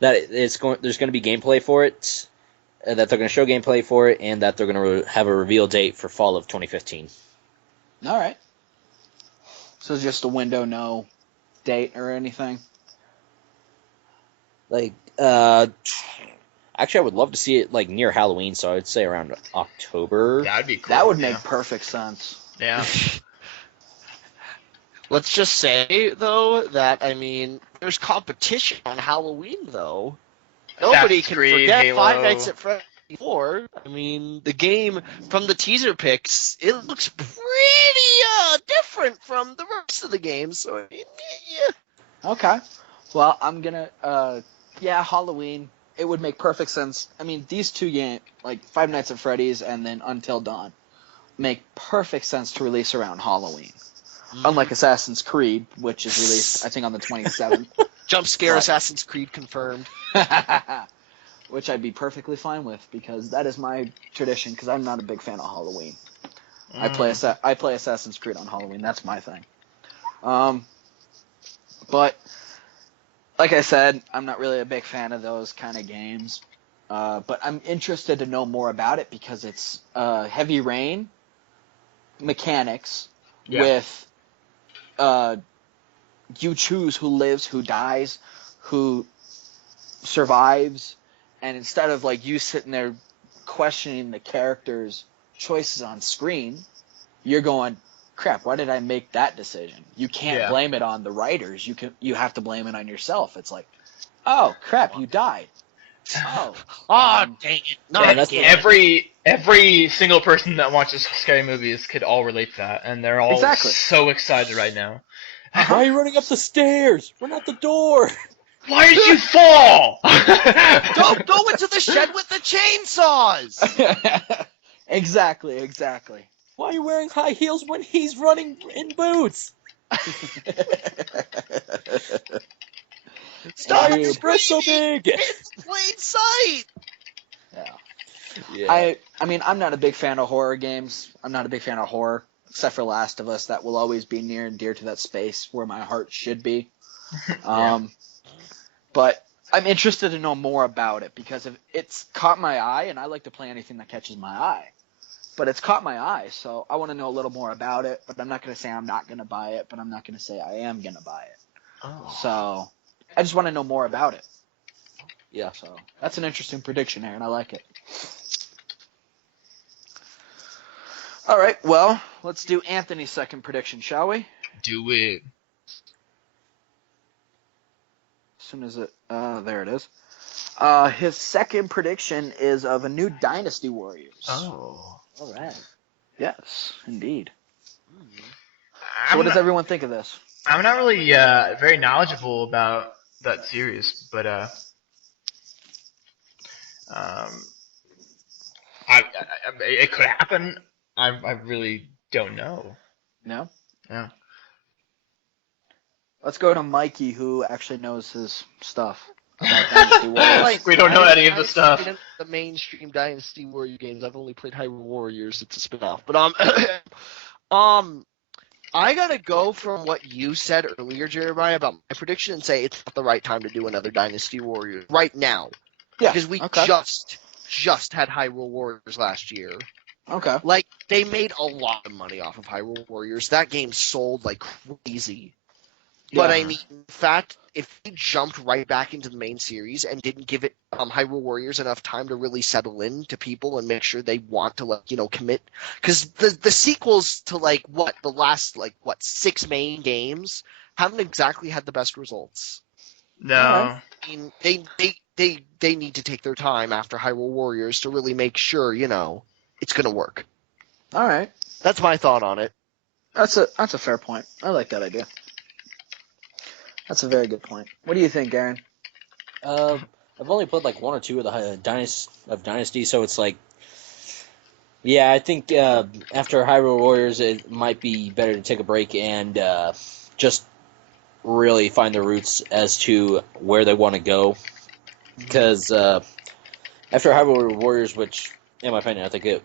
That there's going to be gameplay for it, that they're going to show gameplay for it, and that they're going to have a reveal date for fall of 2015. All right. So it's just a window, no date or anything? Like, actually, I would love to see it like near Halloween, so I'd say around October. Yeah, that'd be cool. That would make perfect sense. Yeah. Let's just say, though, that, I mean, there's competition on Halloween, though. Nobody Assassin's can Creed, forget Halo. Five Nights at Freddy's 4. I mean, the game, from the teaser pics, it looks pretty different from the rest of the game, so, I mean, yeah. Okay. Well, I'm gonna, Halloween. It would make perfect sense. I mean, these two games, like Five Nights at Freddy's and then Until Dawn, make perfect sense to release around Halloween. Unlike Assassin's Creed, which is released, I think, on the 27th. Jump scare Right. Assassin's Creed confirmed. Which I'd be perfectly fine with, because that is my tradition, because I'm not a big fan of Halloween. I play Assassin's Creed on Halloween. That's my thing. But like I said, I'm not really a big fan of those kind of games. But I'm interested to know more about it because it's heavy rain mechanics with you choose who lives, who dies, who survives, and instead of like you sitting there questioning the character's choices on screen, you're going, crap, why did I make that decision? You can't blame it on the writers. You have to blame it on yourself. It's like, oh crap, you died. Oh. Dang it! Not that's again. Every single person that watches scary movies could all relate to that, and they're all Exactly. so excited right now. Why are you running up the stairs? Run out the door. Why did you fall? Go into the shed with the chainsaws. Exactly. Why are you wearing high heels when he's running in boots? Stop Why are your breasts so screaming! big? It's plain sight. Yeah. I mean, I'm not a big fan of horror games. I'm not a big fan of horror, except for Last of Us. That will always be near and dear to that space where my heart should be. But I'm interested to know more about it because if it's caught my eye, and I like to play anything that catches my eye. But it's caught my eye, so I want to know a little more about it. But I'm not going to say I'm not going to buy it, but I'm not going to say I am going to buy it. Oh. So I just want to know more about it. Yeah. So that's an interesting prediction, Aaron. I like it. All right, well, let's do Anthony's second prediction, shall we? Do it. As soon as there it is. His second prediction is of a new Dynasty Warriors. Oh. All right. Yes, indeed. So what does everyone think of this? I'm not really very knowledgeable about that series, but it could happen. I really don't know. No? Yeah. Let's go to Mikey, who actually knows his stuff about Dynasty Warriors. We don't know any of the I stuff. haven't played the mainstream Dynasty Warrior games. I've only played Hyrule Warriors. It's a spin-off. But I gotta go from what you said earlier, Jeremiah, about my prediction and say it's not the right time to do another Dynasty Warriors right now. Yeah, Because we okay. just had Hyrule Warriors last year. Okay. Like, they made a lot of money off of Hyrule Warriors. That game sold like crazy. But Yeah. I mean, in fact, if they jumped right back into the main series and didn't give it Hyrule Warriors enough time to really settle in to people and make sure they want to commit, because the sequels to the last 6 main games haven't exactly had the best results. No. I mean, they need to take their time after Hyrule Warriors to really make sure it's gonna work. All right. That's my thought on it. That's a fair point. I like that idea. That's a very good point. What do you think, Aaron? I've only played like 1 or 2 of the Dynasty, so it's like, yeah, I think after Hyrule Warriors, it might be better to take a break and just really find the roots as to where they want to go. Because after Hyrule Warriors, which, in my opinion, I think it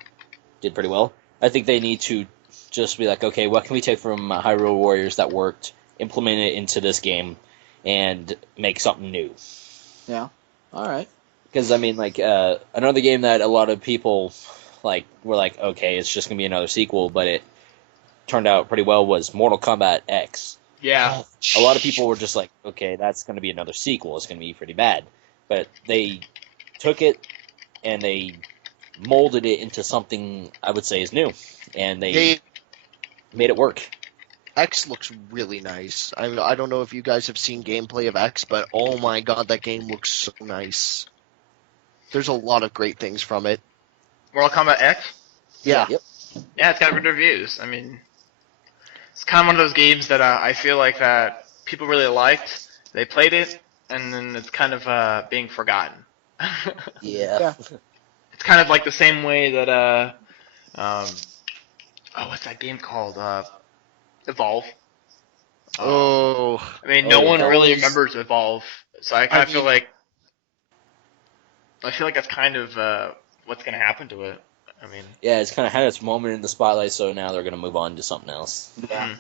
did pretty well, I think they need to just be like, okay, what can we take from Hyrule Warriors that worked, implement it into this game, and make something new. Yeah. All right. Because, I mean, another game that a lot of people, were like, okay, it's just going to be another sequel, but it turned out pretty well, was Mortal Kombat X. Yeah. A lot of people were just like, okay, that's going to be another sequel. It's going to be pretty bad. But they took it, and they molded it into something I would say is new. And they made it work. X looks really nice. I don't know if you guys have seen gameplay of X, but oh my god, that game looks so nice. There's a lot of great things from it. Mortal Kombat X? Yeah. Yep. Yeah, it's got good reviews. I mean, it's kind of one of those games that I feel like that people really liked. They played it, and then it's kind of being forgotten. Yeah. It's kind of like the same way that what's that game called? Evolve. Oh. I mean, no one that really was- remembers Evolve, so I kind of feel like that's kind of what's gonna happen to it. I mean, Yeah, it's kind of had its moment in the spotlight, so now they're going to move on to something else. Yeah.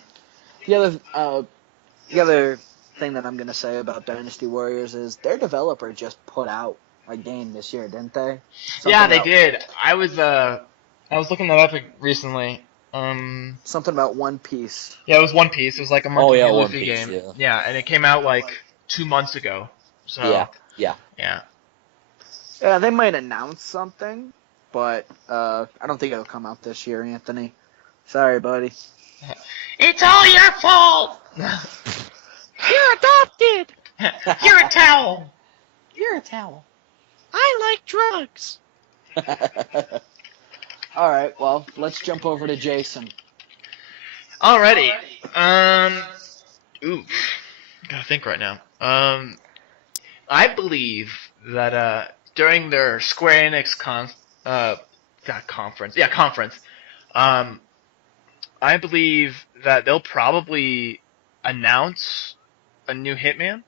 The other thing that I'm gonna say about Dynasty Warriors is their developer just put out a game this year, didn't they? yeah, they Something did. I was looking that up recently. Something about One Piece. Yeah, it was One Piece. It was like a Monkey Oh, yeah, D. One Luffy Piece, game. yeah. And it came out like 2 months ago. So Yeah. Yeah, they might announce something, but I don't think it'll come out this year, Anthony. Sorry, buddy. It's all your fault. You're adopted! You're a towel. You're a towel. I like drugs. All right, well, let's jump over to Jason. Alrighty. Ooh, gotta think right now. I believe that during their Square Enix conference, um, I believe that they'll probably announce a new Hitman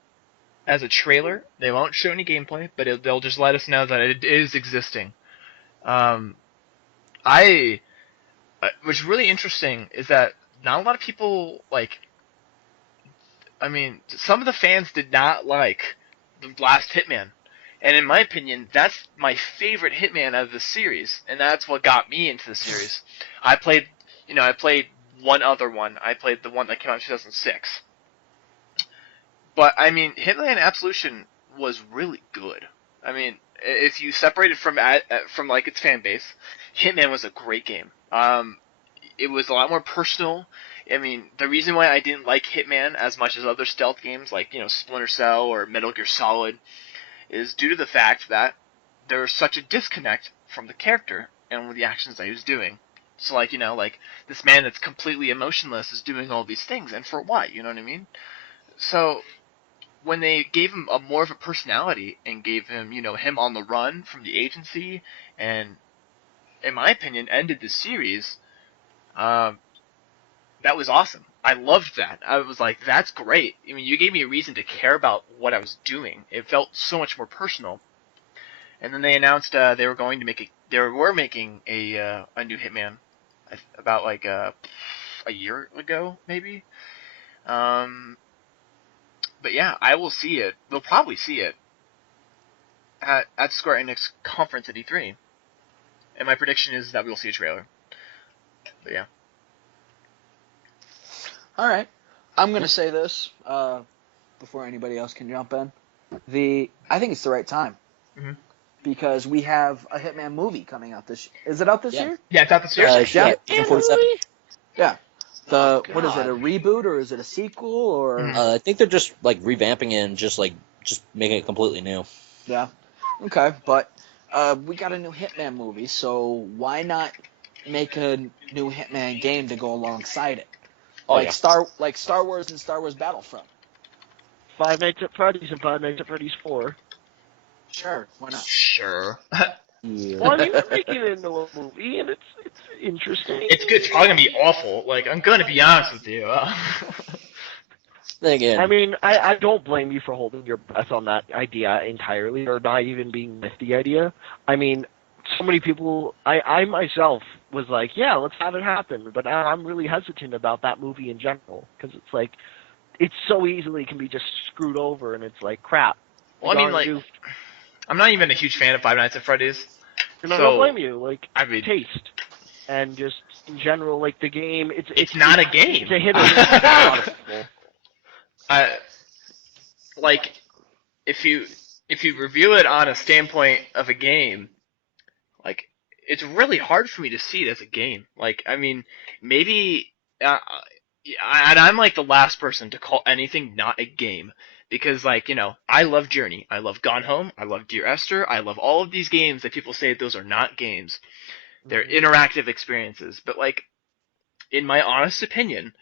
as a trailer. They won't show any gameplay, but they'll just let us know that it is existing. Um, I What's really interesting is that not a lot of people some of the fans did not like the last Hitman. And in my opinion, that's my favorite Hitman of the series, and that's what got me into the series. I played one other one. I played the one that came out in 2006. But I mean, Hitman Absolution was really good. I mean, if you separate it from like its fan base, Hitman was a great game. It was a lot more personal. I mean, the reason why I didn't like Hitman as much as other stealth games like, Splinter Cell or Metal Gear Solid is due to the fact that there was such a disconnect from the character and with the actions that he was doing. So, this man that's completely emotionless is doing all these things, and for what? You know what I mean? So, when they gave him a more of a personality and gave him, him on the run from the agency, and, in my opinion, ended the series, that was awesome. I loved that. I was like, that's great. I mean, you gave me a reason to care about what I was doing. It felt so much more personal. And then they announced they were making a new Hitman about a year ago, maybe. But yeah, I will see it. We'll probably see it at Square Enix conference at E3. And my prediction is that we'll see a trailer. But yeah. All right, I'm gonna say this before anybody else can jump in. I think it's the right time Mhm. because we have a Hitman movie coming out this. Is it out this year? Yeah, it's out this year. Yeah. Season 47. Yeah. What is it? God. A reboot or is it a sequel or? Mhm. I think they're just revamping it and just making it completely new. Yeah. Okay, but we got a new Hitman movie, so why not make a new Hitman game to go alongside it? Oh like yeah. Star Wars and Star Wars Battlefront. Five Nights at Freddy's and Five Nights at Freddy's 4. Sure, why not? Sure. Well, I mean, they're making it into a movie, and it's interesting. It's good. It's probably gonna be awful. I'm gonna be honest with you. Then again, I mean, I don't blame you for holding your breath on that idea entirely, or not even being with the idea. I mean, so many people, I myself was like, yeah, let's have it happen, but now I'm really hesitant about that movie in general, because it's like, it so easily can be just screwed over, and it's like, crap. Well, I mean, I'm not even a huge fan of Five Nights at Freddy's. And I So, don't blame you, I mean, taste. And just, in general, the game, it's not a game. It's a hit or miss. Like, if you review it on a standpoint of a game, it's really hard for me to see it as a game. I mean, maybe, and I'm the last person to call anything not a game. Because, I love Journey, I love Gone Home, I love Dear Esther, I love all of these games that people say those are not games. They're interactive experiences. But, in my honest opinion,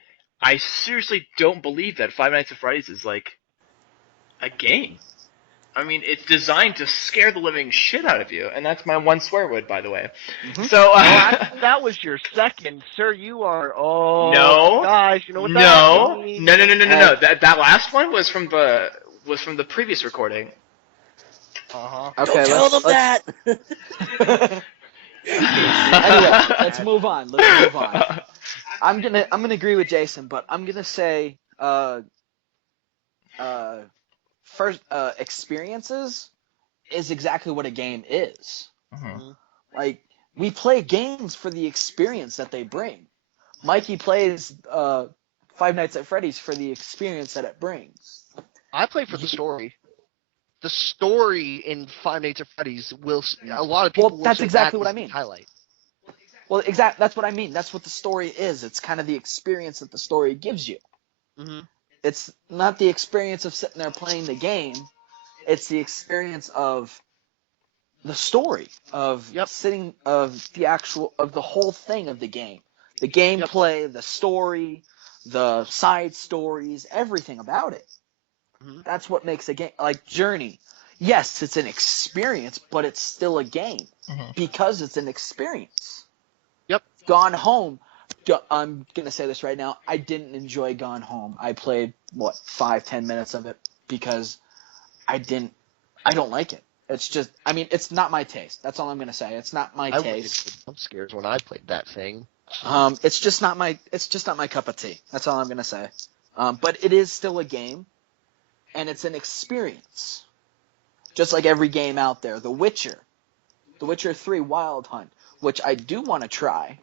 I seriously don't believe that Five Nights at Freddy's is, a game. I mean, it's designed to scare the living shit out of you, and that's my one swear word, by the way. Mm-hmm. So, that was your second, sir. You are. Oh, no, guys, you know what no, that means? no. That last one was from the previous recording. Uh-huh. Okay, don't tell them that. Anyway, let's move on. I'm gonna agree with Jason, but I'm gonna say first experiences is exactly what a game is. Mm-hmm. We play games for the experience that they bring. Mikey plays Five Nights at Freddy's for the experience that it brings. I play for the story. The story in Five Nights at Freddy's a lot of people. Well, that's exactly what I mean. Highlight. Well, that's what I mean. That's what the story is. It's kind of the experience that the story gives you. Mm-hmm. It's not the experience of sitting there playing the game. It's the experience of the story of Yep. the whole thing of the game, the gameplay, the story, the side stories, everything about it. Mhm. That's what makes a game like Journey. Yes, it's an experience, but it's still a game Mhm. because it's an experience. Yep. Gone Home. I'm gonna say this right now. I didn't enjoy Gone Home. I played 5-10 minutes of it because I don't like it. It's just, I mean, it's not my taste. That's all I'm gonna say. It's not my I went taste. into jump scares when I played that thing. It's just not my cup of tea. That's all I'm gonna say. But it is still a game, and it's an experience. Just like every game out there. The Witcher 3 Wild Hunt, which I do want to try,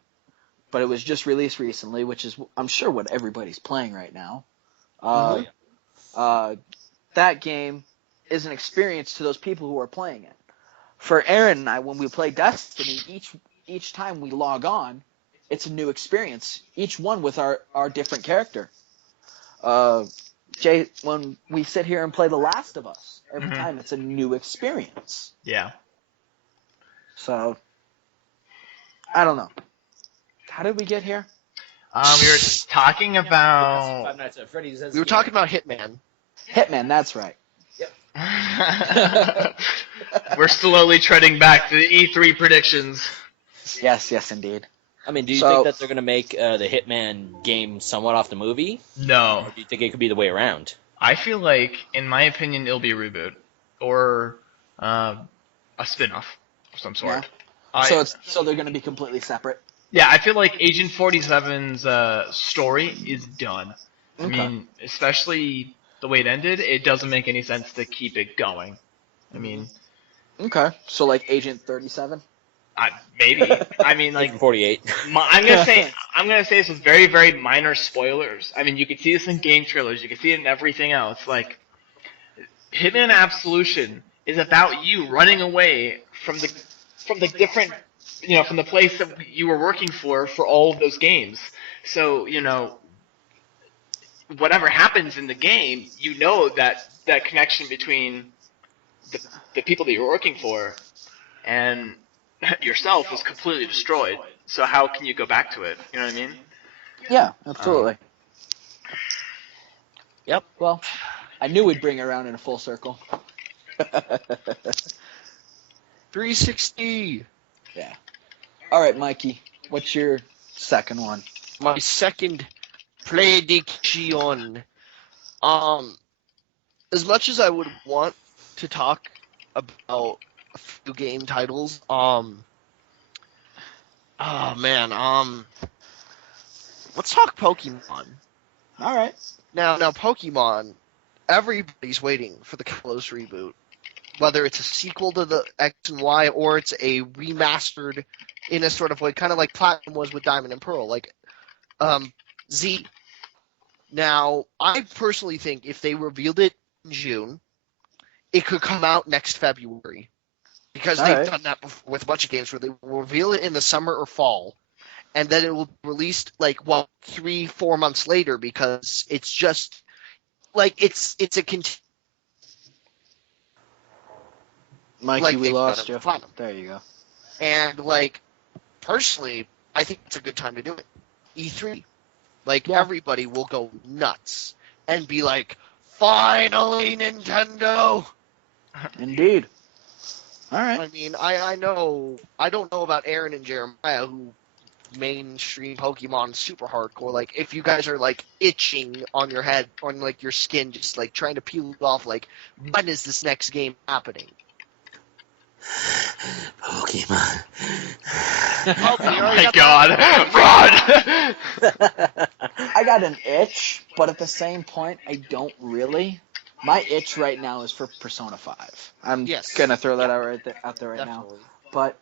but it was just released recently, which is, I'm sure, what everybody's playing right now. Mhm. That game is an experience to those people who are playing it. For Aaron and I, when we play Destiny, each time we log on, it's a new experience. Each one with our different character. Jay, when we sit here and play The Last of Us, every Mhm. time it's a new experience. Yeah. So, I don't know. How did we get here? We were talking about. Five Nights at Freddy's. We were talking about Hitman. Hitman, that's right. We're slowly treading back to the E3 predictions. Yes, indeed. I mean, do you So- think that they're going to make the Hitman game somewhat off the movie? No. Or do you think it could be the way around? I feel like, in my opinion, it'll be a reboot. Or a spin-off of some sort. So they're going to be completely separate. Yeah, I feel like Agent 47's story is done. I Okay. mean, especially the way it ended, it doesn't make any sense to keep it going. I mean, Okay. So like Agent 37? maybe. I mean, like, Agent 48. I'm gonna say this with very, very minor spoilers. I mean, you can see this in game trailers. You can see it in everything else. Like, Hitman Absolution is about you running away from the different, from the place that you were working for all of those games. So, whatever happens in the game, that connection between the people that you're working for and yourself is completely destroyed. So how can you go back to it? You know what I mean? Yeah, absolutely. Yep. Well, I knew we'd bring it around in a full circle. 360. Yeah. All right, Mikey, what's your second one? My second prediction. As much as I would want to talk about a few game titles, oh man, let's talk Pokemon. All right. Now Pokemon, everybody's waiting for the Kalos reboot. Whether it's a sequel to the X and Y or it's a remastered in a sort of way, kind of like Platinum was with Diamond and Pearl, like Z. Now, I personally think if they revealed it in June, it could come out next February. Because they've done that before with a bunch of games where they will reveal it in the summer or fall, and then it will be released 3-4 months later because it's just it's a Mikey, we they've done lost it you. with Platinum. There you go. And personally, I think it's a good time to do it. E3. Yeah. Everybody will go nuts and be like, finally, Nintendo! Indeed. All right. I mean, I know, I don't know about Aaron and Jeremiah who mainstream Pokemon super hardcore. If you guys are itching on your head, on your skin, just trying to peel it off, when is this next game happening? Pokemon. Oh my God! Run! I got an itch, but at the same point, I don't really. My itch right now is for Persona 5. I'm gonna throw that out there right Definitely. now. But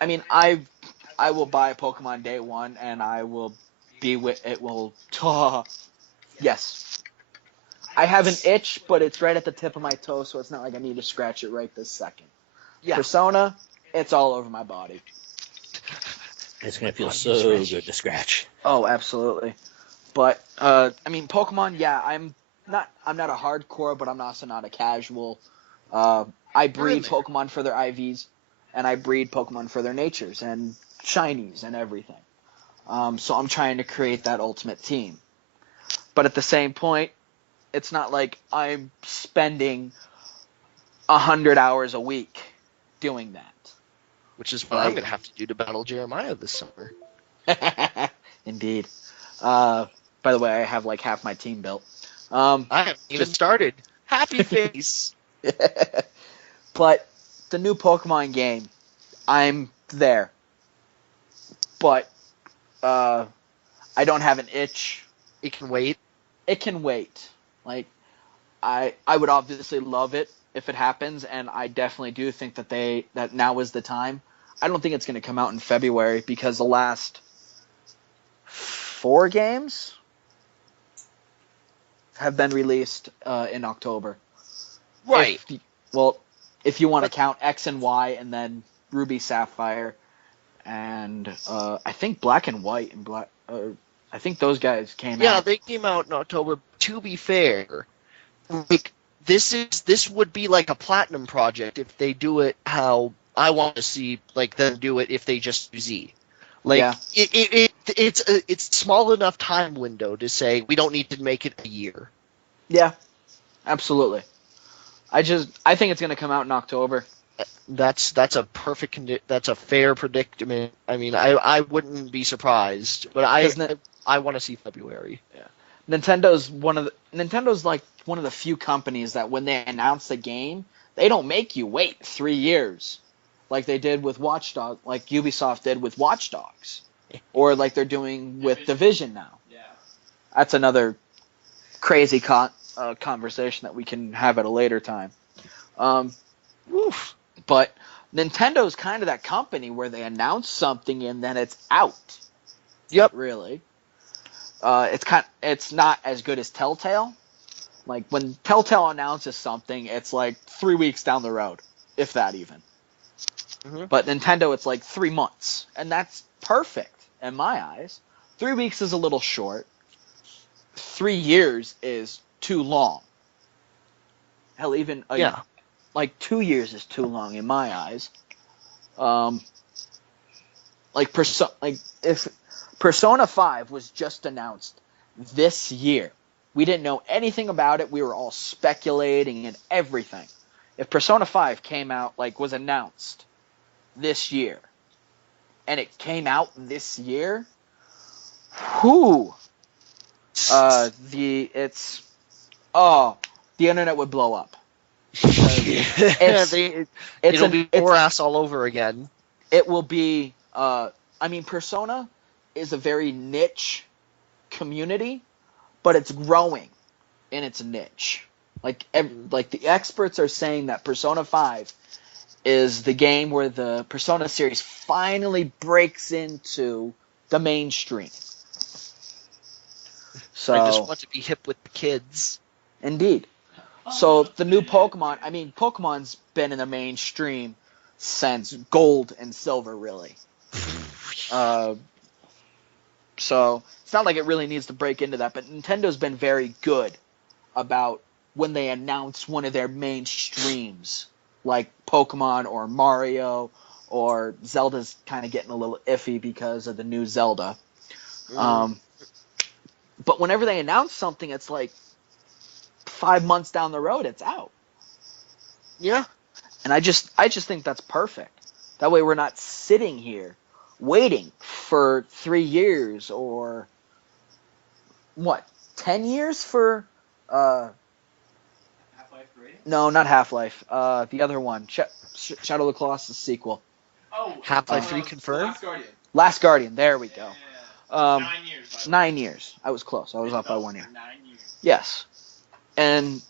I mean, I will buy Pokemon day one, and I will be with it. Will yes. I have an itch, but it's right at the tip of my toe, so it's not like I need to scratch it right this second. Yeah. Persona, it's all over my body. It's going to feel so good to scratch. Oh, absolutely. But I mean, Pokemon. Yeah, I'm not a hardcore, but I'm also not a casual. I I You're in breed there. Pokemon for their IVs, and I breed Pokemon for their natures and shinies and everything. So I'm trying to create that ultimate team. But at the same point, it's not like I'm spending 100 hours a week doing that. Which is what I'm going to have to do to battle Jeremiah this summer. Indeed. By the way, I have like half my team built. I haven't even started. Happy face. But the new Pokemon game, I'm there. But I don't have an itch. It can wait. It can wait. Like I would obviously love it if it happens, and I definitely do think that now is the time. I don't think it's going to come out in February because the last 4 games have been released in October. Right. If you want to count X and Y, and then Ruby, Sapphire, and I think Black and White and Black. I think those guys came out. Yeah, they came out in October. To be fair, like this would be like a platinum project if they do it how I want to see like them do it if they just do Z. Like Yeah. it's small enough time window to say we don't need to make it a year. Yeah, absolutely. I think it's going to come out in October. That's a perfect that's a fair predicament. I mean, I wouldn't be surprised, but I want to see February. Nintendo's like one of the few companies that when they announce a game, they don't make you wait 3 years, like they did with Watch Dogs, like Ubisoft did with Watch Dogs, or like they're doing with Division now. Yeah. That's another crazy conversation that we can have at a later time. But Nintendo's kind of that company where they announce something and then it's out. Yep. Really. It's not as good as Telltale. Like when Telltale announces something, it's like 3 weeks down the road, if that even. Mhm. But Nintendo, it's like 3 months, and that's perfect in my eyes. 3 weeks is a little short. 3 years is too long. Hell, even like 2 years is too long in my eyes. If Persona 5 was just announced this year, we didn't know anything about it. We were all speculating and everything. If Persona 5 came out, like was announced this year, and it came out this year, the internet would blow up. It'll be ass all over again. It will be. Persona is a very niche community, but it's growing in its niche. Like the experts are saying that Persona 5 is the game where the Persona series finally breaks into the mainstream. So I just want to be hip with the kids. Indeed. So the new Pokemon, Pokemon's been in the mainstream since Gold and Silver, really. So it's not like it really needs to break into that, but Nintendo's been very good about when they announce one of their mainstreams, like Pokemon or Mario, or Zelda's kind of getting a little iffy because of the new Zelda. But whenever they announce something, it's like 5 months down the road, it's out. Yeah. And I just think that's perfect. That way we're not sitting here waiting for 3 years or 10 years for Half-Life 3? No, not Half-Life. The other one, Shadow of the Colossus sequel. Oh, Half-Life 3 confirmed? Last Guardian. Last Guardian. There we go. 9 years. 9 years. I was close. I was off by 1 year. 9 years. Yes. And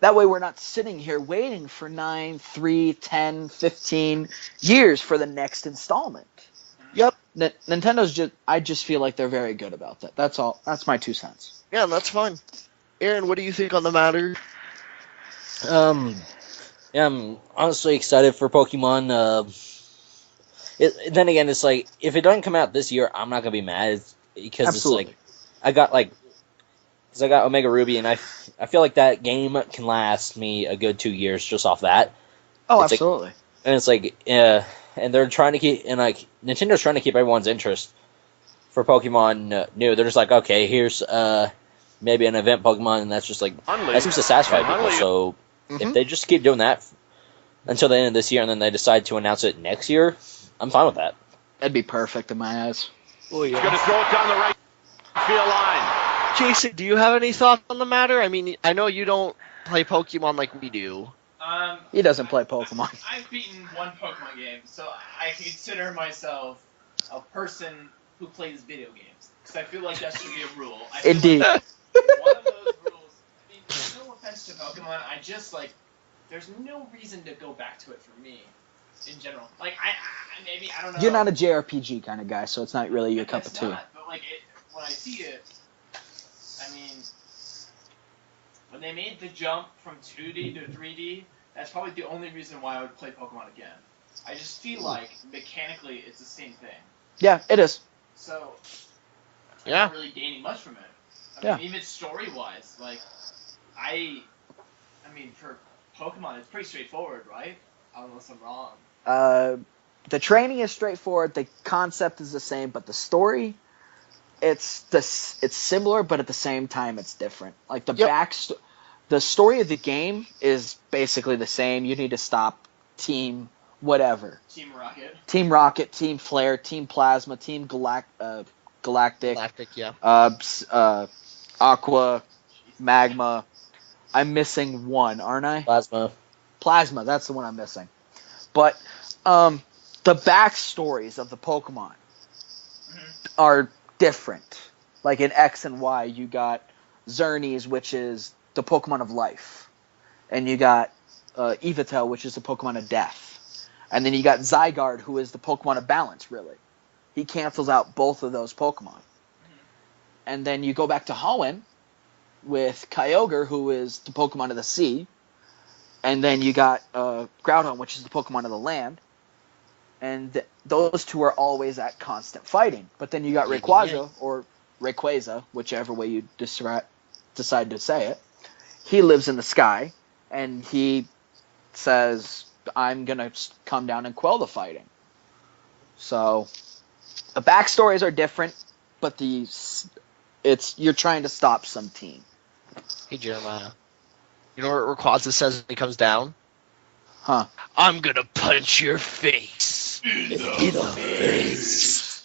that way we're not sitting here waiting for 9, 3, 10, 15 years for the next installment. Yep. Nintendo's I just feel like they're very good about that. That's all. That's my 2 cents. Yeah, that's fine. Aaron, what do you think on the matter? Yeah, I'm honestly excited for Pokemon. Then again, it's like if it doesn't come out this year, I'm not gonna be mad because Absolutely. It's like I got Omega Ruby, and I feel like that game can last me a good 2 years just off that. Oh, It's like, absolutely. and it's like, and they're trying to keep, and like Nintendo's trying to keep everyone's interest for Pokemon New. They're just like, okay, here's maybe an event Pokemon, and that's just like that seems to satisfy people. So if they just keep doing that until the end of this year, and then they decide to announce it next year, I'm fine with that. That'd be perfect in my eyes. Oh, yeah. He's going to throw it down the right field line. Jason, do you have any thoughts on the matter? I mean, I know you don't play Pokemon like we do. He doesn't play Pokemon. I've beaten one Pokemon game, so I consider myself a person who plays video games. Because I feel like that should be a rule. I feel Indeed. Like one of those rules. I mean, no offense to Pokemon, I just like. There's no reason to go back to it for me, in general. Like maybe I don't know. You're not a JRPG kind of guy, so it's not really your cup of tea. Not, but like when I see it, I mean, when they made the jump from 2D to 3D, that's probably the only reason why I would play Pokemon again. I just feel like mechanically it's the same thing. Yeah, it is. So I'm Yeah. not really gaining much from it. I mean, even story-wise, like I mean, for Pokemon, it's pretty straightforward, right? Unless I'm wrong. The training is straightforward. The concept is the same, but the story, it's similar, but at the same time, it's different. Like the story of the game is basically the same. You need to stop Team whatever. Team Rocket, Team Flare, Team Plasma, Team Galactic. Galactic, yeah. Aqua, Magma. I'm missing one, aren't I? Plasma, that's the one I'm missing. But the backstories of the Pokemon are different. Like in X and Y, you got Xerneas, which is the Pokemon of life. And you got Yveltal, which is the Pokemon of death. And then you got Zygarde, who is the Pokemon of balance, really. He cancels out both of those Pokemon. And then you go back to Hoenn with Kyogre, who is the Pokemon of the sea. And then you got Groudon, which is the Pokemon of the land. And those two are always at constant fighting. But then you got Rayquaza, or Rayquaza, whichever way you decide to say it. He lives in the sky, and he says, I'm going to come down and quell the fighting. So the backstories are different, but you're trying to stop some team. Hey, Jeremiah. You know what Rayquaza says when he comes down? Huh. I'm gonna punch your face. In the face.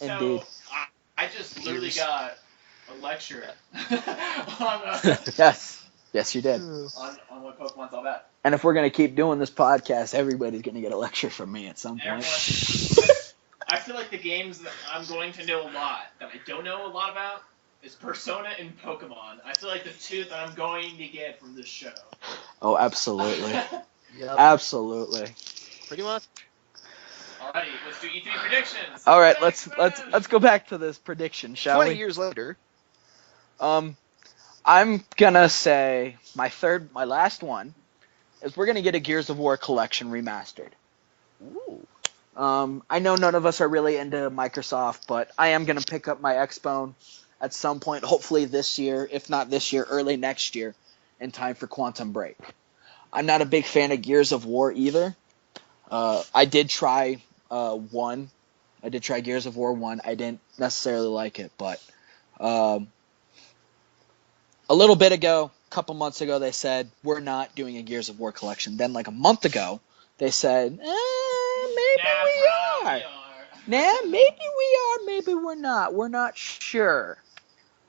Indeed. So, I just literally got a lecture on Yes, you did. on what Pokemon's all about. And if we're going to keep doing this podcast, everybody's going to get a lecture from me at some point. I feel like the games that I'm going to know a lot, that I don't know a lot about, is Persona and Pokemon. I feel like the two that I'm going to get from this show. Oh, absolutely. Yep. Absolutely. Pretty much. Alrighty, let's do E3 predictions. All right, let's go back to this prediction, shall 20 we? years later. I'm gonna say my last one is we're gonna get a Gears of War collection remastered. Ooh. I know none of us are really into Microsoft, but I am gonna pick up my Xbone at some point, hopefully this year, if not this year, early next year, in time for Quantum Break. I'm not a big fan of Gears of War either. I did try one. I did try Gears of War 1. I didn't necessarily like it, but a little bit ago, a couple months ago, they said, we're not doing a Gears of War collection. Then like a month ago, they said, maybe we are. Nah, maybe we are, maybe we're not. We're not sure.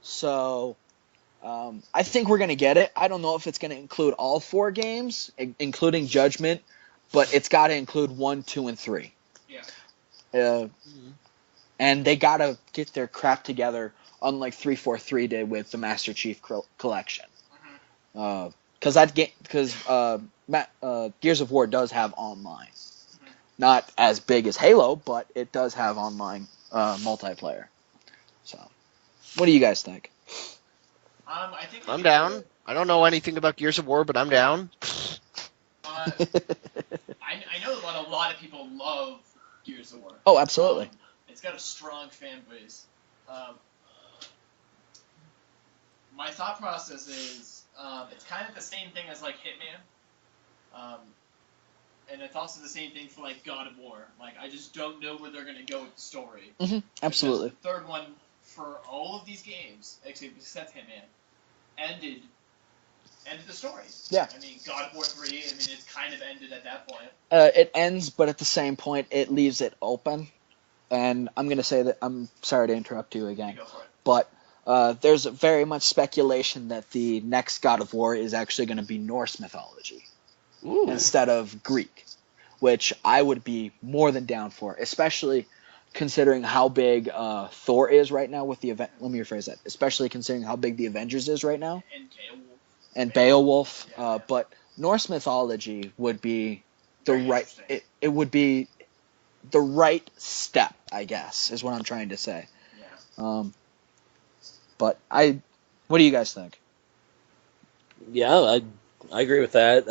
So I think we're going to get it. I don't know if it's going to include all 4 games, including Judgment, but it's got to include 1, 2, and 3. Yeah. And they got to get their crap together, unlike 343 did with the Master Chief Collection. Because Gears of War does have online. Not as big as Halo, but it does have online multiplayer. So, what do you guys think? I'm down. I don't know anything about Gears of War, but I'm down. I know that a lot of people love Gears of War. Oh, absolutely. It's got a strong fan base. my thought process is it's kind of the same thing as like Hitman, and it's also the same thing for like God of War. Like I just don't know where they're gonna go with the story. Absolutely. Because the third one for all of these games, except Hitman, ended the story. Yeah. I mean, God of War 3. I mean, it's kind of ended at that point. It ends, but at the same point, it leaves it open. And I'm gonna say that I'm sorry to interrupt you again, Go for it. but there's very much speculation that the next God of War is actually going to be Norse mythology instead of Greek, which I would be more than down for, especially considering how big Thor is right now with the event. Let me rephrase that. Especially considering how big the Avengers is right now. And Beowulf. But Norse mythology would be it would be the right step, I guess, is what I'm trying to say. Yeah. But what do you guys think? Yeah, I agree with that.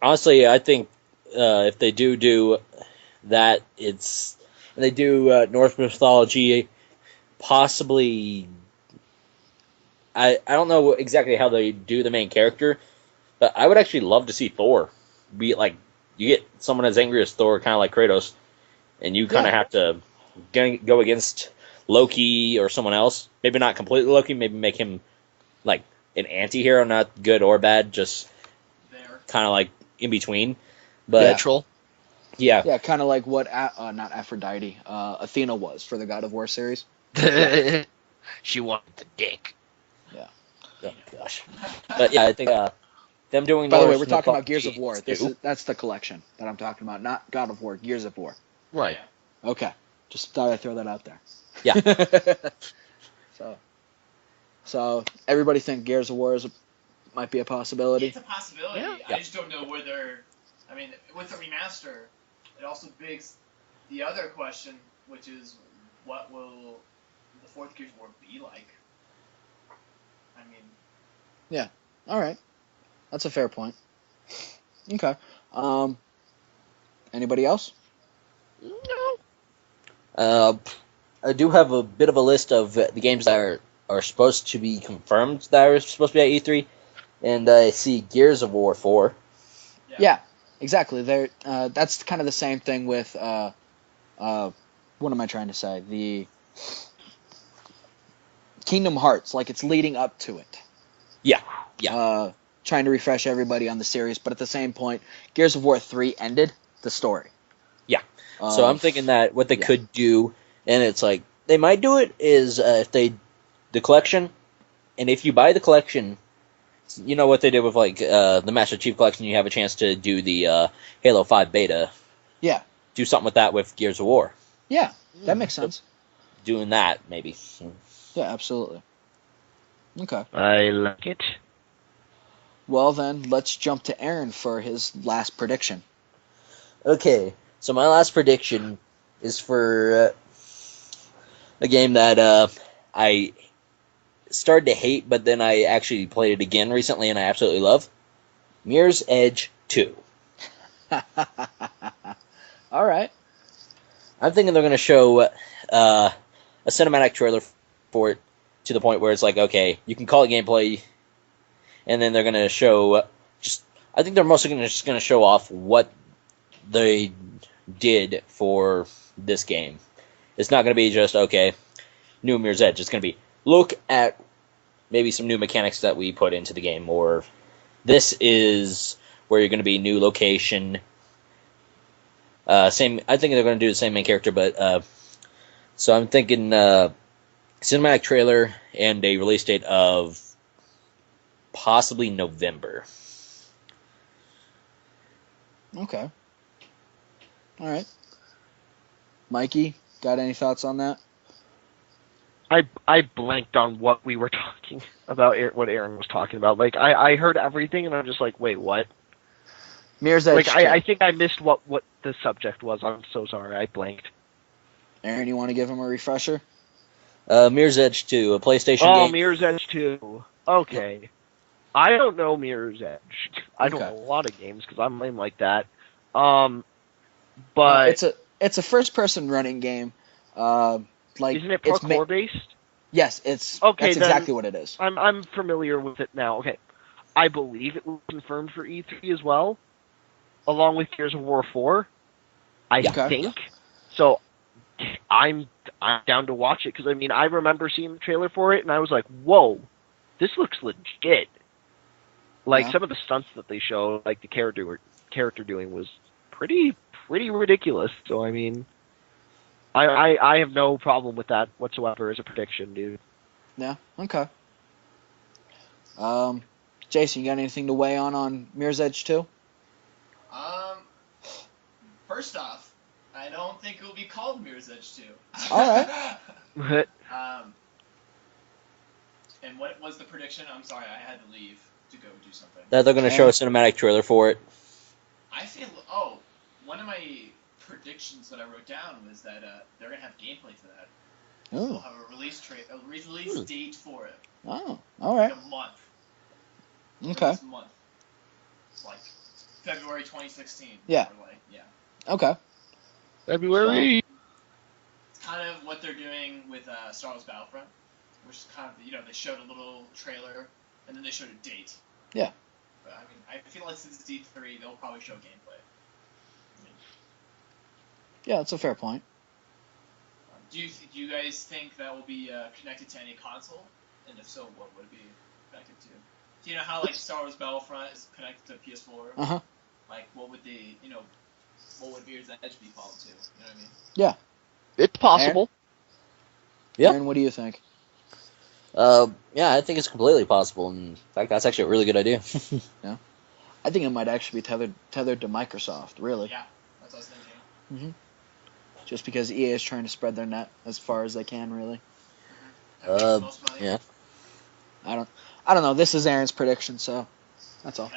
Honestly, I think if they do that, and they do Norse mythology, possibly. I don't know exactly how they do the main character, but I would actually love to see Thor be like, you get someone as angry as Thor, kind of like Kratos, and you kind of have to go against Loki or someone else. Maybe not completely Loki. Maybe make him like an anti-hero, not good or bad, just kind of like in between. But Neutral. Yeah. Yeah, kind of like what not Aphrodite, Athena was for the God of War series. She wanted the dick. Yeah. Oh gosh. But yeah, I think them doing. By the way, Norse we're talking about Gears of mythology War. That's the collection that I'm talking about, not God of War. Gears of War. Right. Okay. Just thought I'd throw that out there. Yeah. So everybody think Gears of War might be a possibility? It's a possibility. Yeah. I just don't know whether. I mean, with the remaster, it also begs the other question, which is, what will the fourth Gears of War be like? I mean. Yeah. All right. That's a fair point. Okay. Anybody else? I do have a bit of a list of the games that are supposed to be confirmed that are supposed to be at E3, and I see Gears of War 4. Yeah, exactly. That's kind of the same thing with what am I trying to say? The Kingdom Hearts, like it's leading up to it. Yeah. Trying to refresh everybody on the series, but at the same point, Gears of War 3 ended the story. Yeah. So I'm thinking that what they could do, and it's like they might do it, is if the collection, and if you buy the collection, you know what they did with like the Master Chief Collection, you have a chance to do the Halo 5 beta. Yeah. Do something with that with Gears of War. Yeah, that makes sense. Doing that, maybe. Yeah, absolutely. Okay. I like it. Well, then, let's jump to Aaron for his last prediction. Okay, so my last prediction is for a game that I started to hate, but then I actually played it again recently, and I absolutely love. Mirror's Edge 2. All right. I'm thinking they're going to show a cinematic trailer for it to the point where it's like, okay, you can call it gameplay, and then they're going to show I think they're mostly just going to show off what they did for this game. It's not going to be just, okay, new Mirror's Edge. It's going to be, look at maybe some new mechanics that we put into the game, or this is where you're going to be new location. I think they're going to do the same main character, but so I'm thinking cinematic trailer and a release date of possibly November. Okay. All right. Mikey, got any thoughts on that? I blanked on what we were talking about, what Aaron was talking about. Like, I heard everything, and I'm just like, wait, what? Mirror's Edge. Like, I think I missed what the subject was. I'm so sorry. I blanked. Aaron, you want to give him a refresher? Mirror's Edge 2, a PlayStation game. Oh, Mirror's Edge 2. Okay. I don't know Mirror's Edge. I don't know a lot of games because I'm lame like that. But it's a first-person running game, like Isn't it it's parkour based? yes, it's Okay, that's then exactly what it is. I'm familiar with it now. Okay, I believe it was confirmed for E3 as well, along with Gears of War 4. I Okay. think so. I'm down to watch it because I mean I remember seeing the trailer for it and I was like, whoa, this looks legit. Like Yeah. some of the stunts that they show, like the character doing was pretty ridiculous. So I mean, I have no problem with that whatsoever as a prediction, dude. Yeah. Okay. Jason, you got anything to weigh on Mirror's Edge 2? First off, I don't think it will be called Mirror's Edge 2. All right. And what was the prediction? I'm sorry, I had to leave to go do something. That they're going to show a cinematic trailer for it. I feel. One of my predictions that I wrote down was that they're gonna have gameplay for that. Oh. They'll have a release date for it. Oh, all right. Like a month. Okay. This month. Like February 2016. Yeah. Okay. February. It's kind of what they're doing with Star Wars Battlefront, which is kind of they showed a little trailer and then they showed a date. Yeah. But I mean, I feel like since it's D3, they'll probably show gameplay. Yeah, that's a fair point. Do you guys think that will be connected to any console? And if so, what would it be connected to? Do you know how like Star Wars Battlefront is connected to PS4? Uh huh. Like, what would what would Mirror's Edge be called to? You know what I mean? Yeah. It's possible. Yeah. Aaron, what do you think? Yeah, I think it's completely possible. In fact, that's actually a really good idea. Yeah. I think it might actually be tethered to Microsoft, really. Yeah, that's what I was thinking. Mm-hmm. Just because EA is trying to spread their net as far as they can, really. Yeah. I don't know. This is Aaron's prediction, so that's all.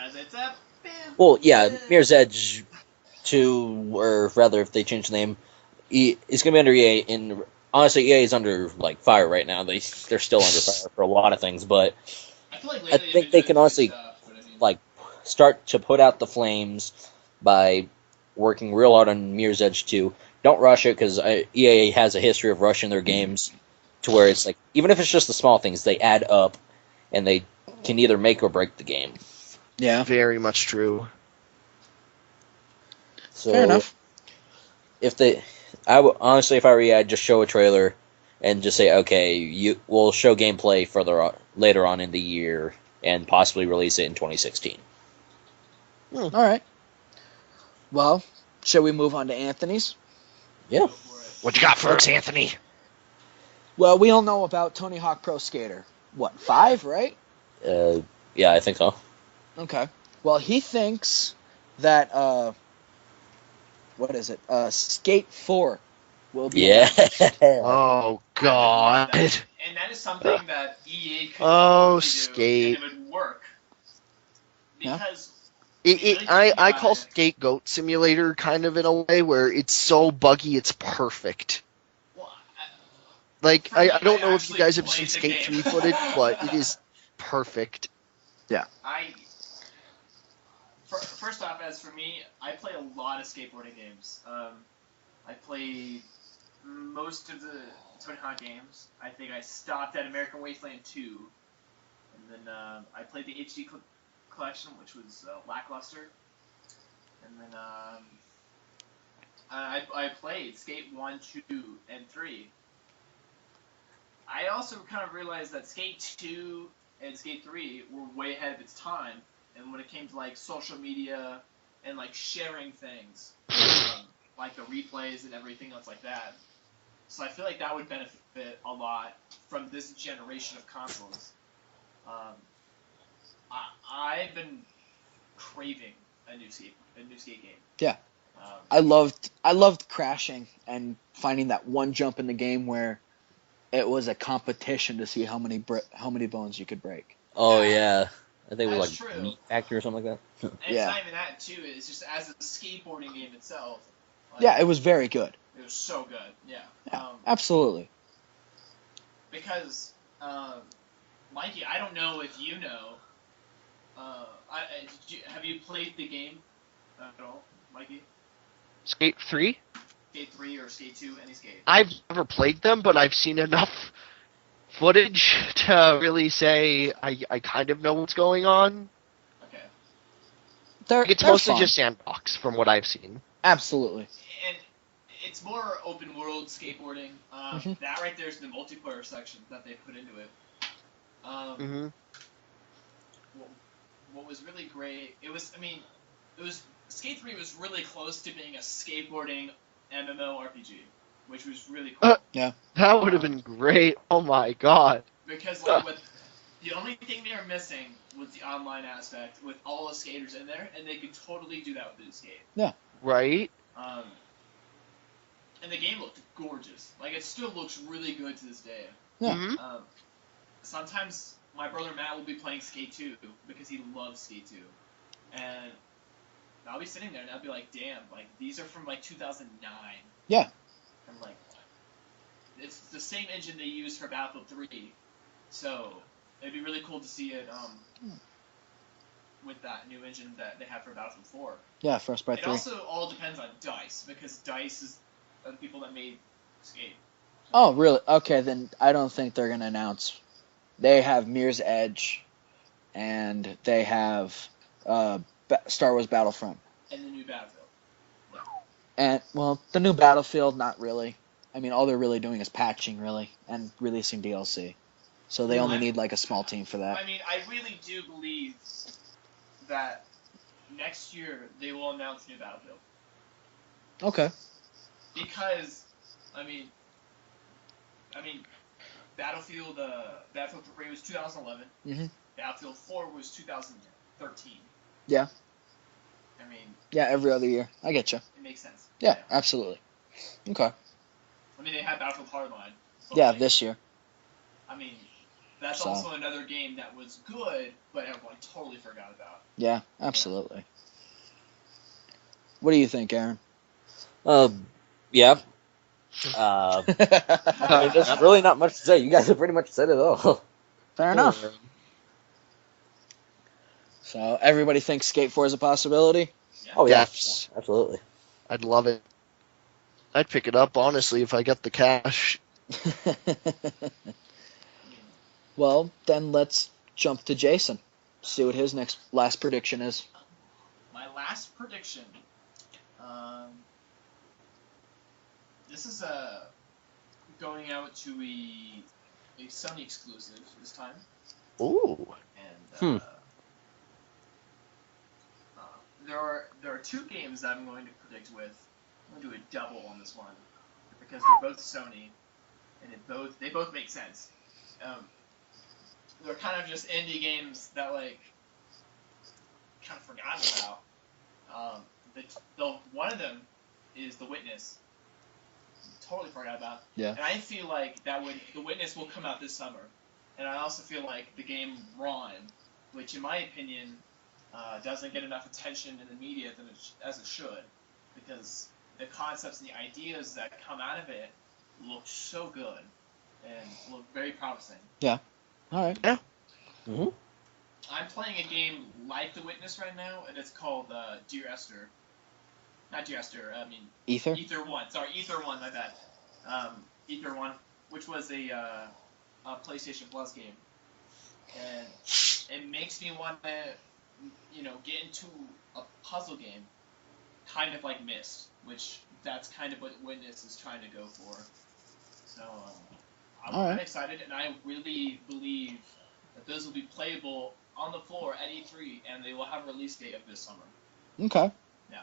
Well, yeah, Mirror's Edge 2, or rather, if they change the name, it's gonna be under EA. And honestly, EA is under like fire right now. They're still under fire for a lot of things, but I think they can honestly like start to put out the flames by working real hard on Mirror's Edge 2. Don't rush it because EA has a history of rushing their games to where it's like even if it's just the small things, they add up and they can either make or break the game. Yeah. Very much true. So fair enough. Honestly, if I were EA, I'd just show a trailer and just say, okay, we'll show gameplay later on in the year and possibly release it in 2016. All right. Well, shall we move on to Anthony's? Yeah. What you got for us, Anthony? Well, we all know about Tony Hawk Pro Skater. What, 5, right? Yeah, I think so. Okay. Well, he thinks that what is it? Skate 4 will be. Yeah. Oh God. And that is something that EA could Oh, do, Skate. and it would work. Yeah. Because I call Scapegoat Simulator kind of in a way where it's so buggy it's perfect. well, Like For me, I don't I know if you actually guys have played seen the Skate game. 3 footage, but it is perfect. First off, as for me, I play a lot of skateboarding games. I play most of the Tony Hawk games. I think I stopped at American Wasteland 2, and then I played the HD collection, which was lackluster. And then I played Skate 1, 2, and 3. I also kind of realized that Skate 2 and Skate 3 were way ahead of its time, and when it came to like social media and like sharing things, like the replays and everything else like that. So I feel like that would benefit a lot from this generation of consoles. I've been craving a new skate game. Yeah. I loved crashing and finding that one jump in the game where it was a competition to see how many bones you could break. Oh yeah, I think it was That's like true. Meat Factory or something like that. And Yeah. it's not even that too. It's just as a skateboarding game itself. Like, Yeah, it was very good. It was so good. Yeah. Yeah, absolutely. Because, Mikey, I don't know if you know. Have you played the game at all, Mikey? Skate 3? Skate 3 or Skate 2, any skate? I've never played them, but I've seen enough footage to really say I kind of know what's going on. Okay. It's They're mostly fun. just sandbox from what I've seen. Absolutely. And it's more open world skateboarding. Mhm. That right there is the multiplayer section that they put into it. Mm-hmm. What was really great, it was Skate 3 was really close to being a skateboarding MMORPG, which was really cool. That would have been great. Oh my god. Because like with the only thing they were missing was the online aspect with all the skaters in there, and they could totally do that with the skate. Right? And the game looked gorgeous. Like it still looks really good to this day. Yeah. Mm-hmm. Sometimes my brother Matt will be playing Skate 2 because he loves Skate 2, and I'll be sitting there and I'll be like, damn, like these are from like 2009. Yeah. I'm like, it's the same engine they used for Battlefield 3, so it'd be really cool to see it with that new engine that they have for Battlefield 4. Yeah, First by It 3. also all depends on DICE, because DICE are the people that made Skate. Oh, really? Okay, then I don't think they're gonna announce. They have Mirror's Edge, and they have Star Wars Battlefront. And the new Battlefield. And well, the new Battlefield, not really. I mean, all they're really doing is patching, really, and releasing DLC. So they only need like a small team for that. I mean, I really do believe that next year they will announce new Battlefield. Okay. Because, I mean, Battlefield 3 was 2011. Mhm. Battlefield 4 was 2013. Yeah. I mean, Yeah, every other year. I get you. it makes sense. Yeah, absolutely. Okay. I mean, they had Battlefield Hardline. Yeah, like, this year. I mean, that's So. also another game that was good, but everyone totally forgot about. Yeah, absolutely. What do you think, Aaron? Yeah. I mean, there's really not much to say. You guys have pretty much said it all. Fair enough. So everybody thinks Skate 4 is a possibility? Yeah. Oh, yeah. Yes. Yeah, absolutely. I'd love it. I'd pick it up, honestly, if I got the cash. Well, then let's jump to Jason. See what his last prediction is. My last prediction. This is going out to a Sony exclusive this time. Ooh. And there are two games that I'm going to predict with. I'm going to do a double on this one because they're both Sony, and they both make sense. They're kind of just indie games that like kind of forgotten about. One of them is The Witness. Totally forgot about. Yeah. And I feel like The Witness will come out this summer. And I also feel like the game Rhyme, which in my opinion doesn't get enough attention in the media as it should, because the concepts and the ideas that come out of it look so good and look very promising. Yeah. All right. Yeah. Mm-hmm. I'm playing a game like The Witness right now, and it's called Dear Esther. Not Dear Esther, I mean... Ether? Ether 1. Sorry, Ether 1, my bad. Ether 1, which was a PlayStation Plus game. And it makes me want to, get into a puzzle game, kind of like Myst, which that's kind of what Witness is trying to go for. So, I'm excited, and I really believe that those will be playable on the floor at E3, and they will have a release date of this summer. Okay. Yeah.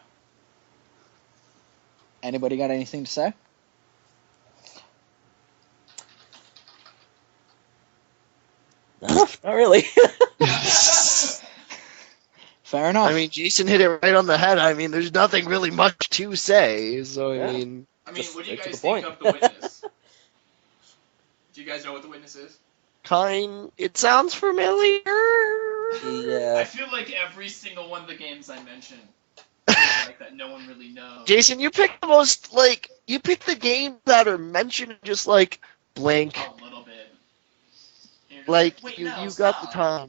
Anybody got anything to say? No, not really. Fair enough. I mean, Jason hit it right on the head. I mean, there's nothing really much to say. So, Yeah. I mean, what Just do you straight to guys the think point. of The Witness? Do you guys know what The Witness is? it sounds familiar. Yeah. I feel like every single one of the games I mentioned is like that no one really knows. Jason, you pick the games that are mentioned just like blank. A little bit. And you're just Like, wait, you no, got the stop.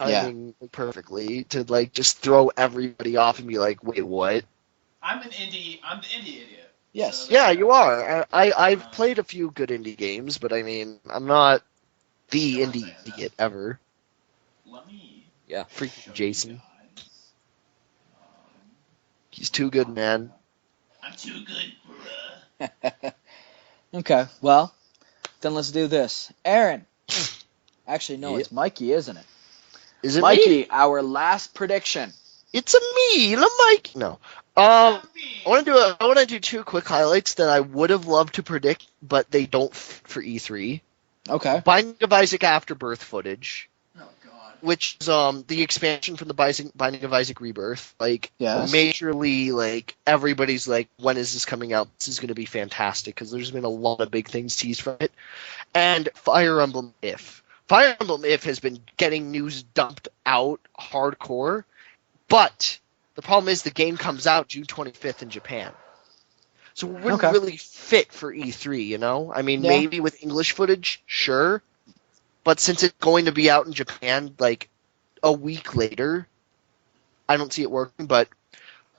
timing perfectly to like just throw everybody off and be like, wait, what? I'm the indie idiot. Yes. So Yeah, there's you that. are. I've played a few good indie games, but I mean, I'm not the indie idiot ever. Let me Yeah. Freaking show Jason. you guys. He's too good, man. I'm too good, bruh. Okay, well, then let's do this. Aaron. Actually, no, Yeah. it's Mikey, isn't it? Is it me? Mikey, our last prediction. It's a me, the Mike. No. I want to do two quick highlights that I would have loved to predict, but they don't fit for E3. Okay. Binding of Isaac Afterbirth footage, Oh god. which is the expansion from the Binding of Isaac Rebirth. Like, Yes. majorly, like, everybody's like, when is this coming out? This is going to be fantastic, because there's been a lot of big things teased from it. And Fire Emblem If. Fire Emblem If has been getting news dumped out hardcore, but the problem is the game comes out June 25th in Japan. So it wouldn't Okay. really fit for E3, you know? I mean, Yeah. maybe with English footage, sure. But since it's going to be out in Japan, like, a week later, I don't see it working. But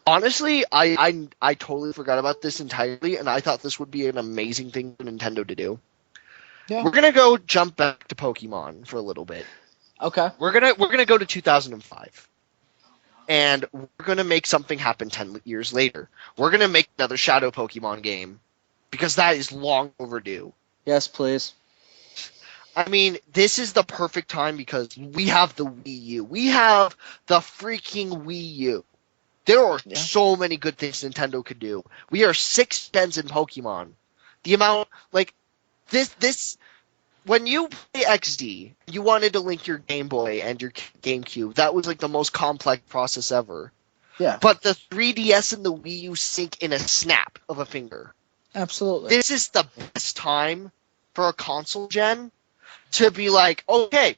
honestly, I totally forgot about this entirely, and I thought this would be an amazing thing for Nintendo to do. Yeah. We're gonna go jump back to Pokemon for a little bit. Okay. We're gonna go to 2005. And we're going to make something happen 10 years later. We're going to make another Shadow Pokemon game because that is long overdue. Yes, please. I mean, this is the perfect time because we have the Wii U. We have the freaking Wii U. There are Yeah. so many good things Nintendo could do. We are 6 gens in Pokemon. The amount, like, this when you play XD, you wanted to link your Game Boy and your GameCube. That was like the most complex process ever. Yeah. But the 3DS and the Wii U sync in a snap of a finger. Absolutely. This is the best time for a console gen to be like, okay,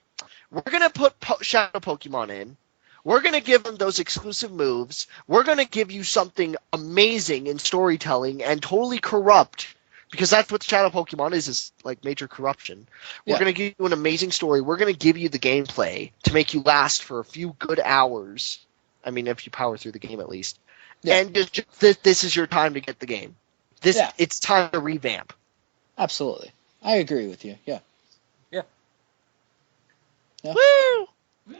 we're going to put Shadow Pokemon in. We're going to give them those exclusive moves. We're going to give you something amazing in storytelling and totally corrupt, because that's what Shadow Pokemon is like major corruption. We're Yeah. going to give you an amazing story. We're going to give you the gameplay to make you last for a few good hours. I mean, if you power through the game at least. Yeah. And just this is your time to get the game. Yeah. It's time to revamp. Absolutely. I agree with you. Yeah. Yeah. Yeah. Woo!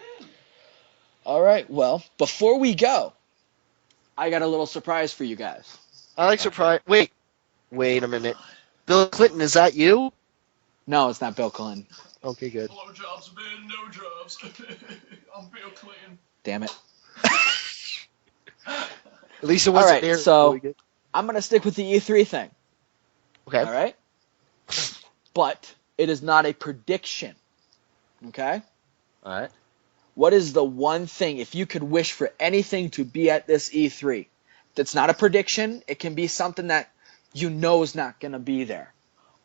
All right. Well, before we go, I got a little surprise for you guys. I like surprise. Wait a minute. Bill Clinton, is that you? No, it's not Bill Clinton. Okay, good. Blow jobs, man, no jobs. I'm Bill Clinton. Damn it. At least it All wasn't right, there. so I'm going to stick with the E3 thing. Okay. All right? But it is not a prediction. Okay? All right. What is the one thing, if you could wish for anything to be at this E3, that's not a prediction, it can be something that you know is not going to be there.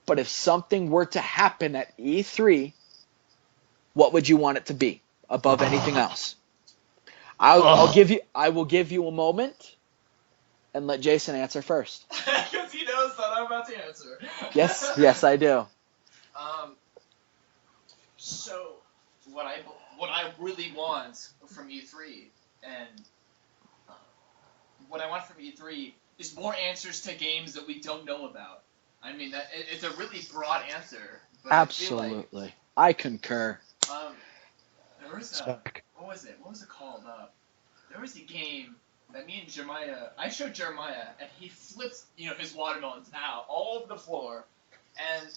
But if something were to happen at E3, what would you want it to be above anything else? I will give you a moment and let Jason answer first. Because he knows that I'm about to answer. Yes, I do. So what I really want from E3 and what I want from E3 is more answers to games that we don't know about. I mean, it's a really broad answer. But Absolutely. I concur. I feel like, there was what was it? What was it called? There was a game that me and Jeremiah, I showed Jeremiah, and he flipped, his watermelons out all over the floor, and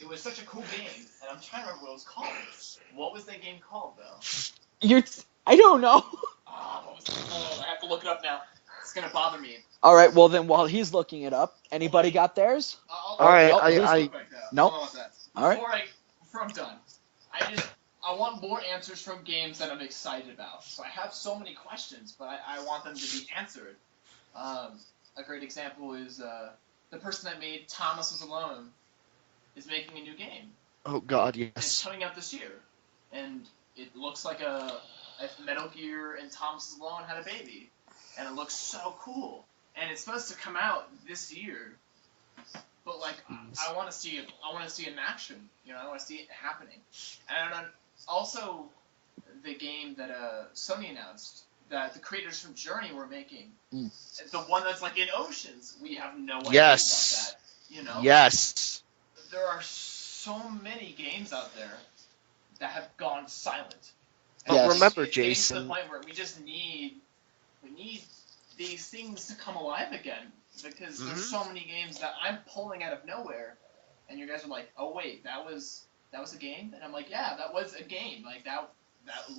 it was such a cool game, and I'm trying to remember what it was called. What was that game called, though? I don't know. What was it called? I have to look it up now. It's gonna bother me. All right, well then while he's looking it up, anybody got theirs? All right, nope, Nope. Hold on one second. All right. Before I'm done, I want more answers from games that I'm excited about. So I have so many questions, but I want them to be answered. A great example is the person that made Thomas Was Alone is making a new game. Oh God, It's yes. coming out this year, and it looks like if Metal Gear and Thomas Was Alone had a baby, and it looks so cool. And it's supposed to come out this year, but like I want to see it. I want to see it in action. I want to see it happening. And also, the game that Sony announced, that the creators from Journey were making. Mm. The one that's like in Oceans, we have no idea Yes. about that. Yes. There are so many games out there that have gone silent. But Yes. remember, It's getting to Jason. the point where we need these things to come alive again, because there's so many games that I'm pulling out of nowhere, and you guys are like, oh wait, that was a game, and I'm like, yeah, that was a game, like that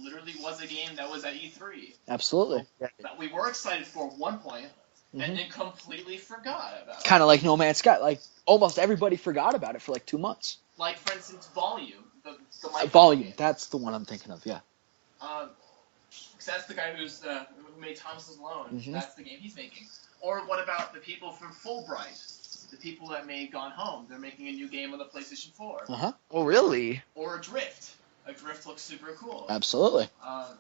literally was a game that was at E3 Absolutely. that we were excited for at one point, and then completely forgot about. Kind of like No Man's Sky. Like almost everybody forgot about it for like 2 months. Like for instance, Volume, the Mike Volume. game. That's the one I'm thinking of. Yeah. Because that's the guy who made Thomas Alone. Mhm. That's the game he's making. Or what about the people from Fulbright? The people that made Gone Home. They're making a new game on the PlayStation 4. Uh-huh. Oh, really? Or Adrift. Adrift looks super cool. Absolutely. I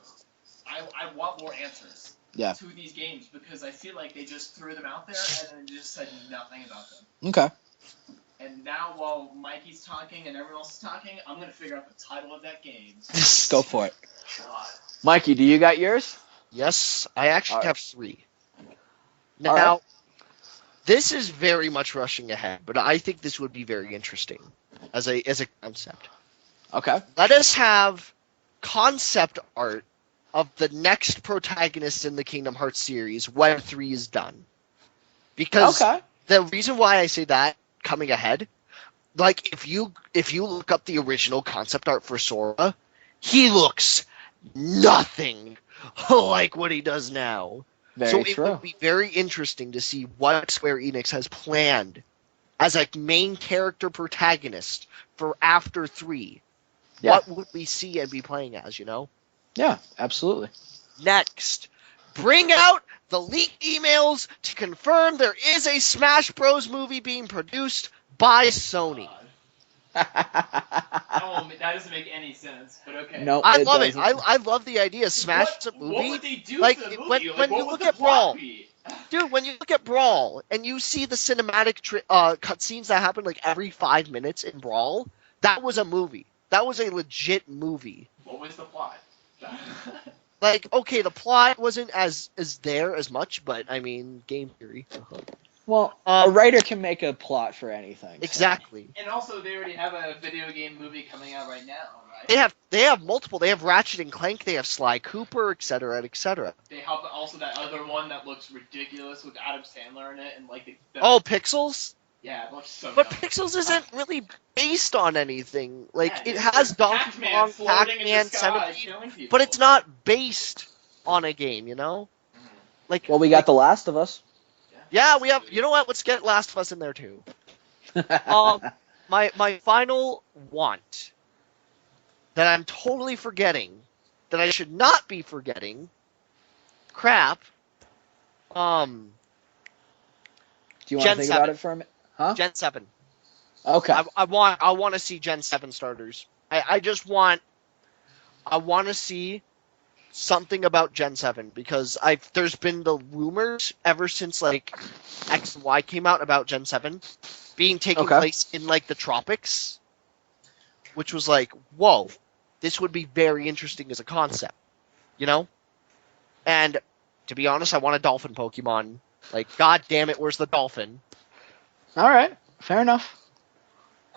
want more answers to these games, because I feel like they just threw them out there and then just said nothing about them. Okay. And now, while Mikey's talking and everyone else is talking, I'm going to figure out the title of that game. Go for it. God. Mikey, do you got yours? Yes, I actually All right. have 3. All Now, right. this is very much rushing ahead, but I think this would be very interesting as a concept. Okay. Let us have concept art of the next protagonist in the Kingdom Hearts series when 3 is done. Because the reason why I say that, coming ahead, like if you look up the original concept art for Sora, he looks nothing like what he does now. Very It true. would be very interesting to see what Square Enix has planned as a main character protagonist for after 3. Yeah. What would we see and be playing as, you know? Yeah, absolutely. Next, bring out the leaked emails to confirm there is a Smash Bros. Movie being produced by Sony. That doesn't make any sense, but okay. No, I love it. doesn't. I love the idea. Smash is a movie. What would they do Like, to the movie? when Like, you what would look the at plot Brawl, be? dude, when you look at Brawl and you see the cinematic cutscenes that happen like every 5 minutes in Brawl, that was a movie. That was a legit movie. What was the plot? Like, okay, the plot wasn't as there as much, but I mean, game theory. Well, a writer can make a plot for anything. So. Exactly. And also, they already have a video game movie coming out right now, right? They have multiple. They have Ratchet and Clank. They have Sly Cooper, etc., etc. They have also that other one that looks ridiculous with Adam Sandler in it, and like the Oh, Pixels. yeah, it looks so. But dumb. Pixels isn't really based on anything. Like, Yeah, it it's has just Donkey Pac-Man Kong, floating in the Pac-Man, sky, Centipede, killing people. but it's not based on a game, you know? Like, Well, we got The Last of Us. yeah, we have. You know what? Let's get Last of Us in there too. My final want that I'm totally forgetting, that I should not be forgetting. Crap. Do you want Gen to think 7. about it for a minute? Huh? Gen 7. Okay. I want to see Gen 7 starters. I want to see something about Gen 7 because there's been the rumors ever since like X and Y came out about Gen 7 taking place in like the tropics, which was like, whoa, this would be very interesting as a concept, you know? And to be honest, I want a dolphin Pokemon. Like, god damn it, where's the dolphin? All right. Fair enough.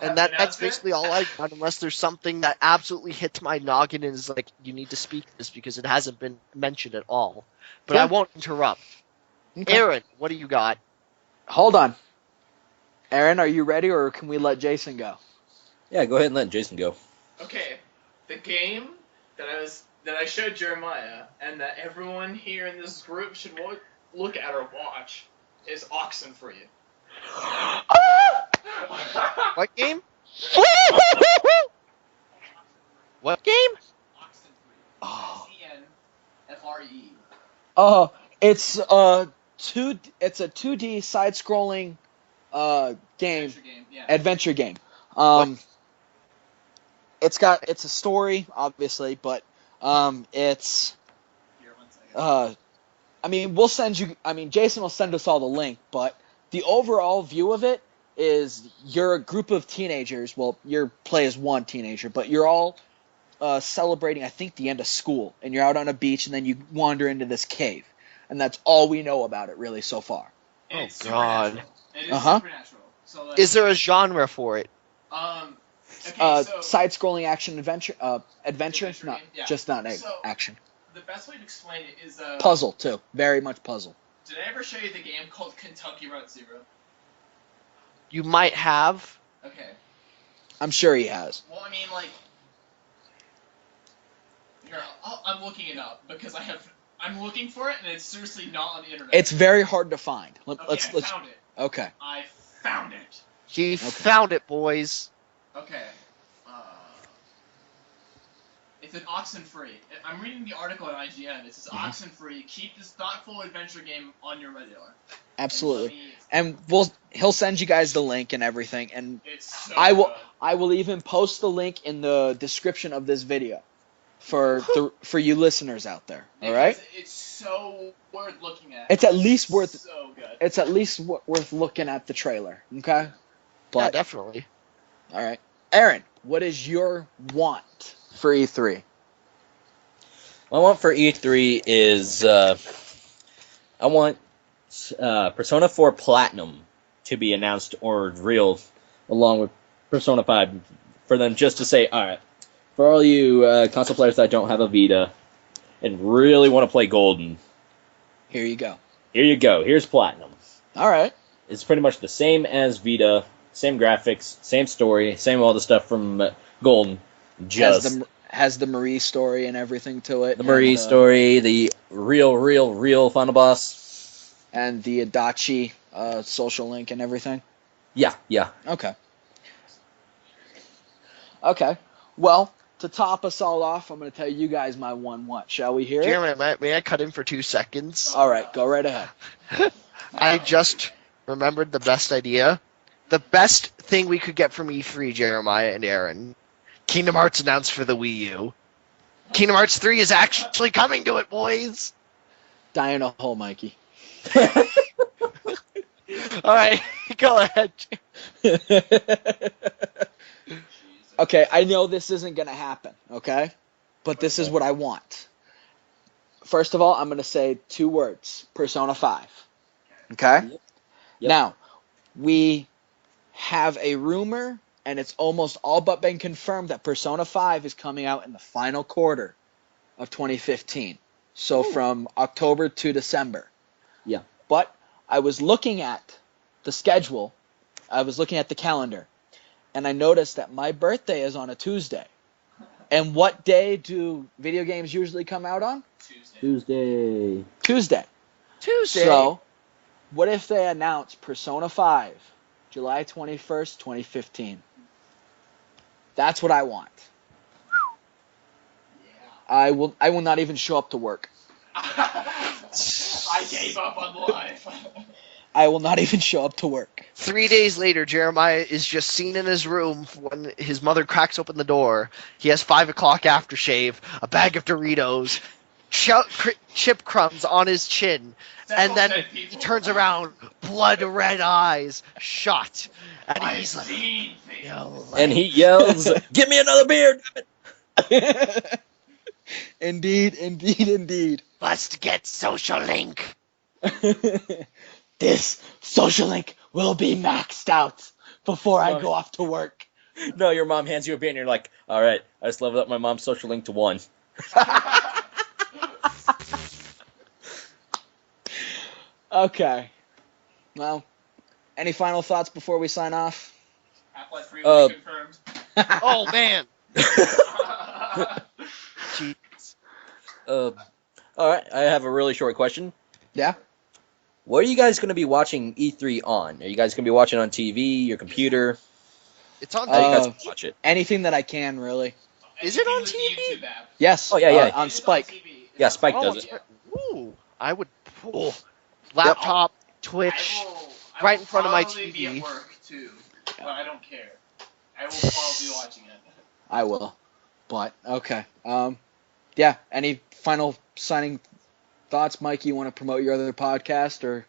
And that's basically all I got, unless there's something that absolutely hits my noggin and is like, you need to speak this because it hasn't been mentioned at all. But I won't interrupt. Okay. Aaron, what do you got? Hold on. Aaron, are you ready, or can we let Jason go? Yeah, go ahead and let Jason go. Okay, the game that I showed Jeremiah and that everyone here in this group should look at or watch is Oxenfree. What game? What game? Oxenfree. Oh. Oxenfree. Oh, it's a 2D side-scrolling game, Adventure game, yeah. adventure game. It's a story, obviously, but it's Here, 1 second. I mean, Jason will send us all the link, but the overall view of it is you're a group of teenagers. Well, you play as one teenager, but you're all celebrating, I think, the end of school, and you're out on a beach, and then you wander into this cave, and that's all we know about it really so far. And Oh, it's God. supernatural. It is Uh-huh. supernatural. So like, Is there a genre for it? okay, so Side-scrolling action adventure, Adventure not game? Yeah. just not So- action. the best way to explain it is Puzzle too, very much puzzle. Did I ever show you the game called Kentucky Route Zero? You might have. Okay. I'm sure he has. Well, I mean, like, here, I'm looking it up because I'm looking for it, and it's seriously not on the internet. It's very hard to find. Okay, Let's. I found it. Okay. I found it. He found it, boys. Okay. It's an oxen-free. I'm reading the article on IGN. It says oxen-free. Keep this thoughtful adventure game on your regular. Absolutely. And he'll send you guys the link and everything, and It's so I will good. I will even post the link in the description of this video for you listeners out there. All right? Because it's so worth looking at. It's at least worth So good. It's at least worth looking at the trailer. Okay? Yeah, But definitely. all right, Aaron, what is your want for E3? What I want for E3 is I want Persona 4 Platinum to be announced or revealed along with Persona 5 for them just to say, all right, for all you console players that don't have a Vita and really want to play Golden, Here you go. here you go. Here's Platinum. All right. It's pretty much the same as Vita, same graphics, same story, same all the stuff from Golden. Just Has the Marie story and everything to it. the Marie and, story, the real final boss. and the Adachi social link and everything. Yeah. Okay. Okay. Well, to top us all off, I'm going to tell you guys my one want. Shall we hear it? Jeremy, may I cut in for 2 seconds? All right, go right ahead. I just remembered the best idea. The best thing we could get from E3, Jeremiah and Aaron. Kingdom Hearts announced for the Wii U. Kingdom Hearts 3 is actually coming to it, boys! Die in a hole, Mikey. Alright, go ahead. Okay, I know this isn't going to happen, okay? But this is what I want. First of all, I'm going to say 2 words. Persona 5. Okay? Yep. Now, we have a rumor, and it's almost all but been confirmed that Persona 5 is coming out in the final quarter of 2015. So from October to December. Yeah. But I was looking at the schedule. I was looking at the calendar. And I noticed that my birthday is on a Tuesday. And what day do video games usually come out on? Tuesday. Tuesday. So, what if they announce Persona 5, July 21st, 2015? That's what I want. I will not even show up to work. I gave up on life. I will not even show up to work. 3 days later, Jeremiah is just seen in his room when his mother cracks open the door. He has 5 o'clock aftershave, a bag of Doritos, chip crumbs on his chin, and then he turns around, blood red eyes, shot, and he's like, And he yells, "Give me another beer!" Indeed. must get social link. This social link will be maxed out before I go off to work. No, your mom hands you a beer and you're like, all right, I just leveled up my mom's social link to 1. Okay. Well, any final thoughts before we sign off? Half-Life 3 will be confirmed. Oh, man. Jeez. All right, I have a really short question. Yeah? What are you guys going to be watching E3 on? Are you guys going to be watching on TV, your computer? It's on How are you guys Uh, gonna watch it? Anything that I can, really. Is it on Anything with the TV? YouTube app. Yes. Oh, yeah. On It is Spike. TV. It's Yeah, on Spike Oh, does it. Ooh, I would. Ooh. Laptop, Twitch. I right will in front of my probably be TV. at work too, but I don't care. I will probably be watching it. I will. But, okay. Yeah, any final signing thoughts, Mike? You want to promote your other podcast, or?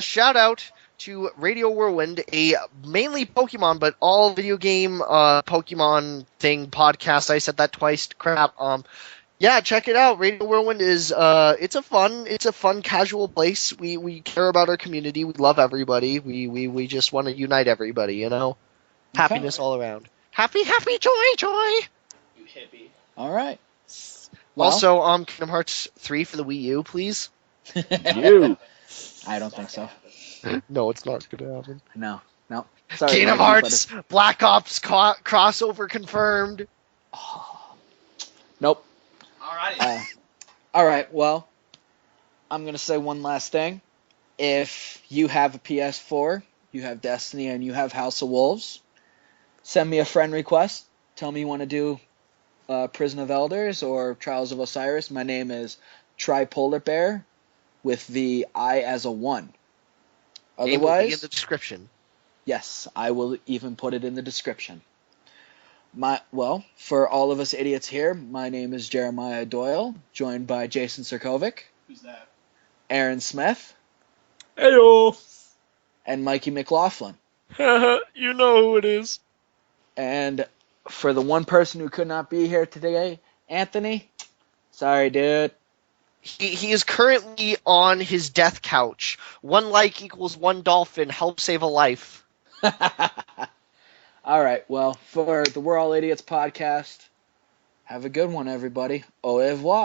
Shout out to Radio Whirlwind, a mainly Pokemon, but all video game Pokemon thing podcast. I said that twice. Crap. Yeah, check it out. Radio Whirlwind is it's a fun casual place. We care about our community. We love everybody. We just want to unite everybody, you know? Happiness all around. Happy, joy, joy. You hippie. All right. Well, Also, Kingdom Hearts 3 for the Wii U, please. you. I don't think so. No, it's not going to happen. No. Sorry, Kingdom Mikey, Hearts Black Ops crossover confirmed. Nope. Alrighty. All right. Well, I'm gonna say one last thing. If you have a PS4, you have Destiny, and you have House of Wolves, send me a friend request. Tell me you want to do Prison of Elders or Trials of Osiris. My name is Tripolar Bear with the I as a 1. Name will be in Otherwise, the description. yes, I will even put it in the description. For all of us idiots here, my name is Jeremiah Doyle, joined by Jason Sirkovic, Who's that? Aaron Smith, Heyo. and Mikey McLaughlin. You know who it is. And for the one person who could not be here today, Anthony, sorry, dude. He is currently on his death couch. 1 like equals 1 dolphin. Help save a life. All right, well, for the We're All Idiots podcast, have a good one, everybody. Au revoir.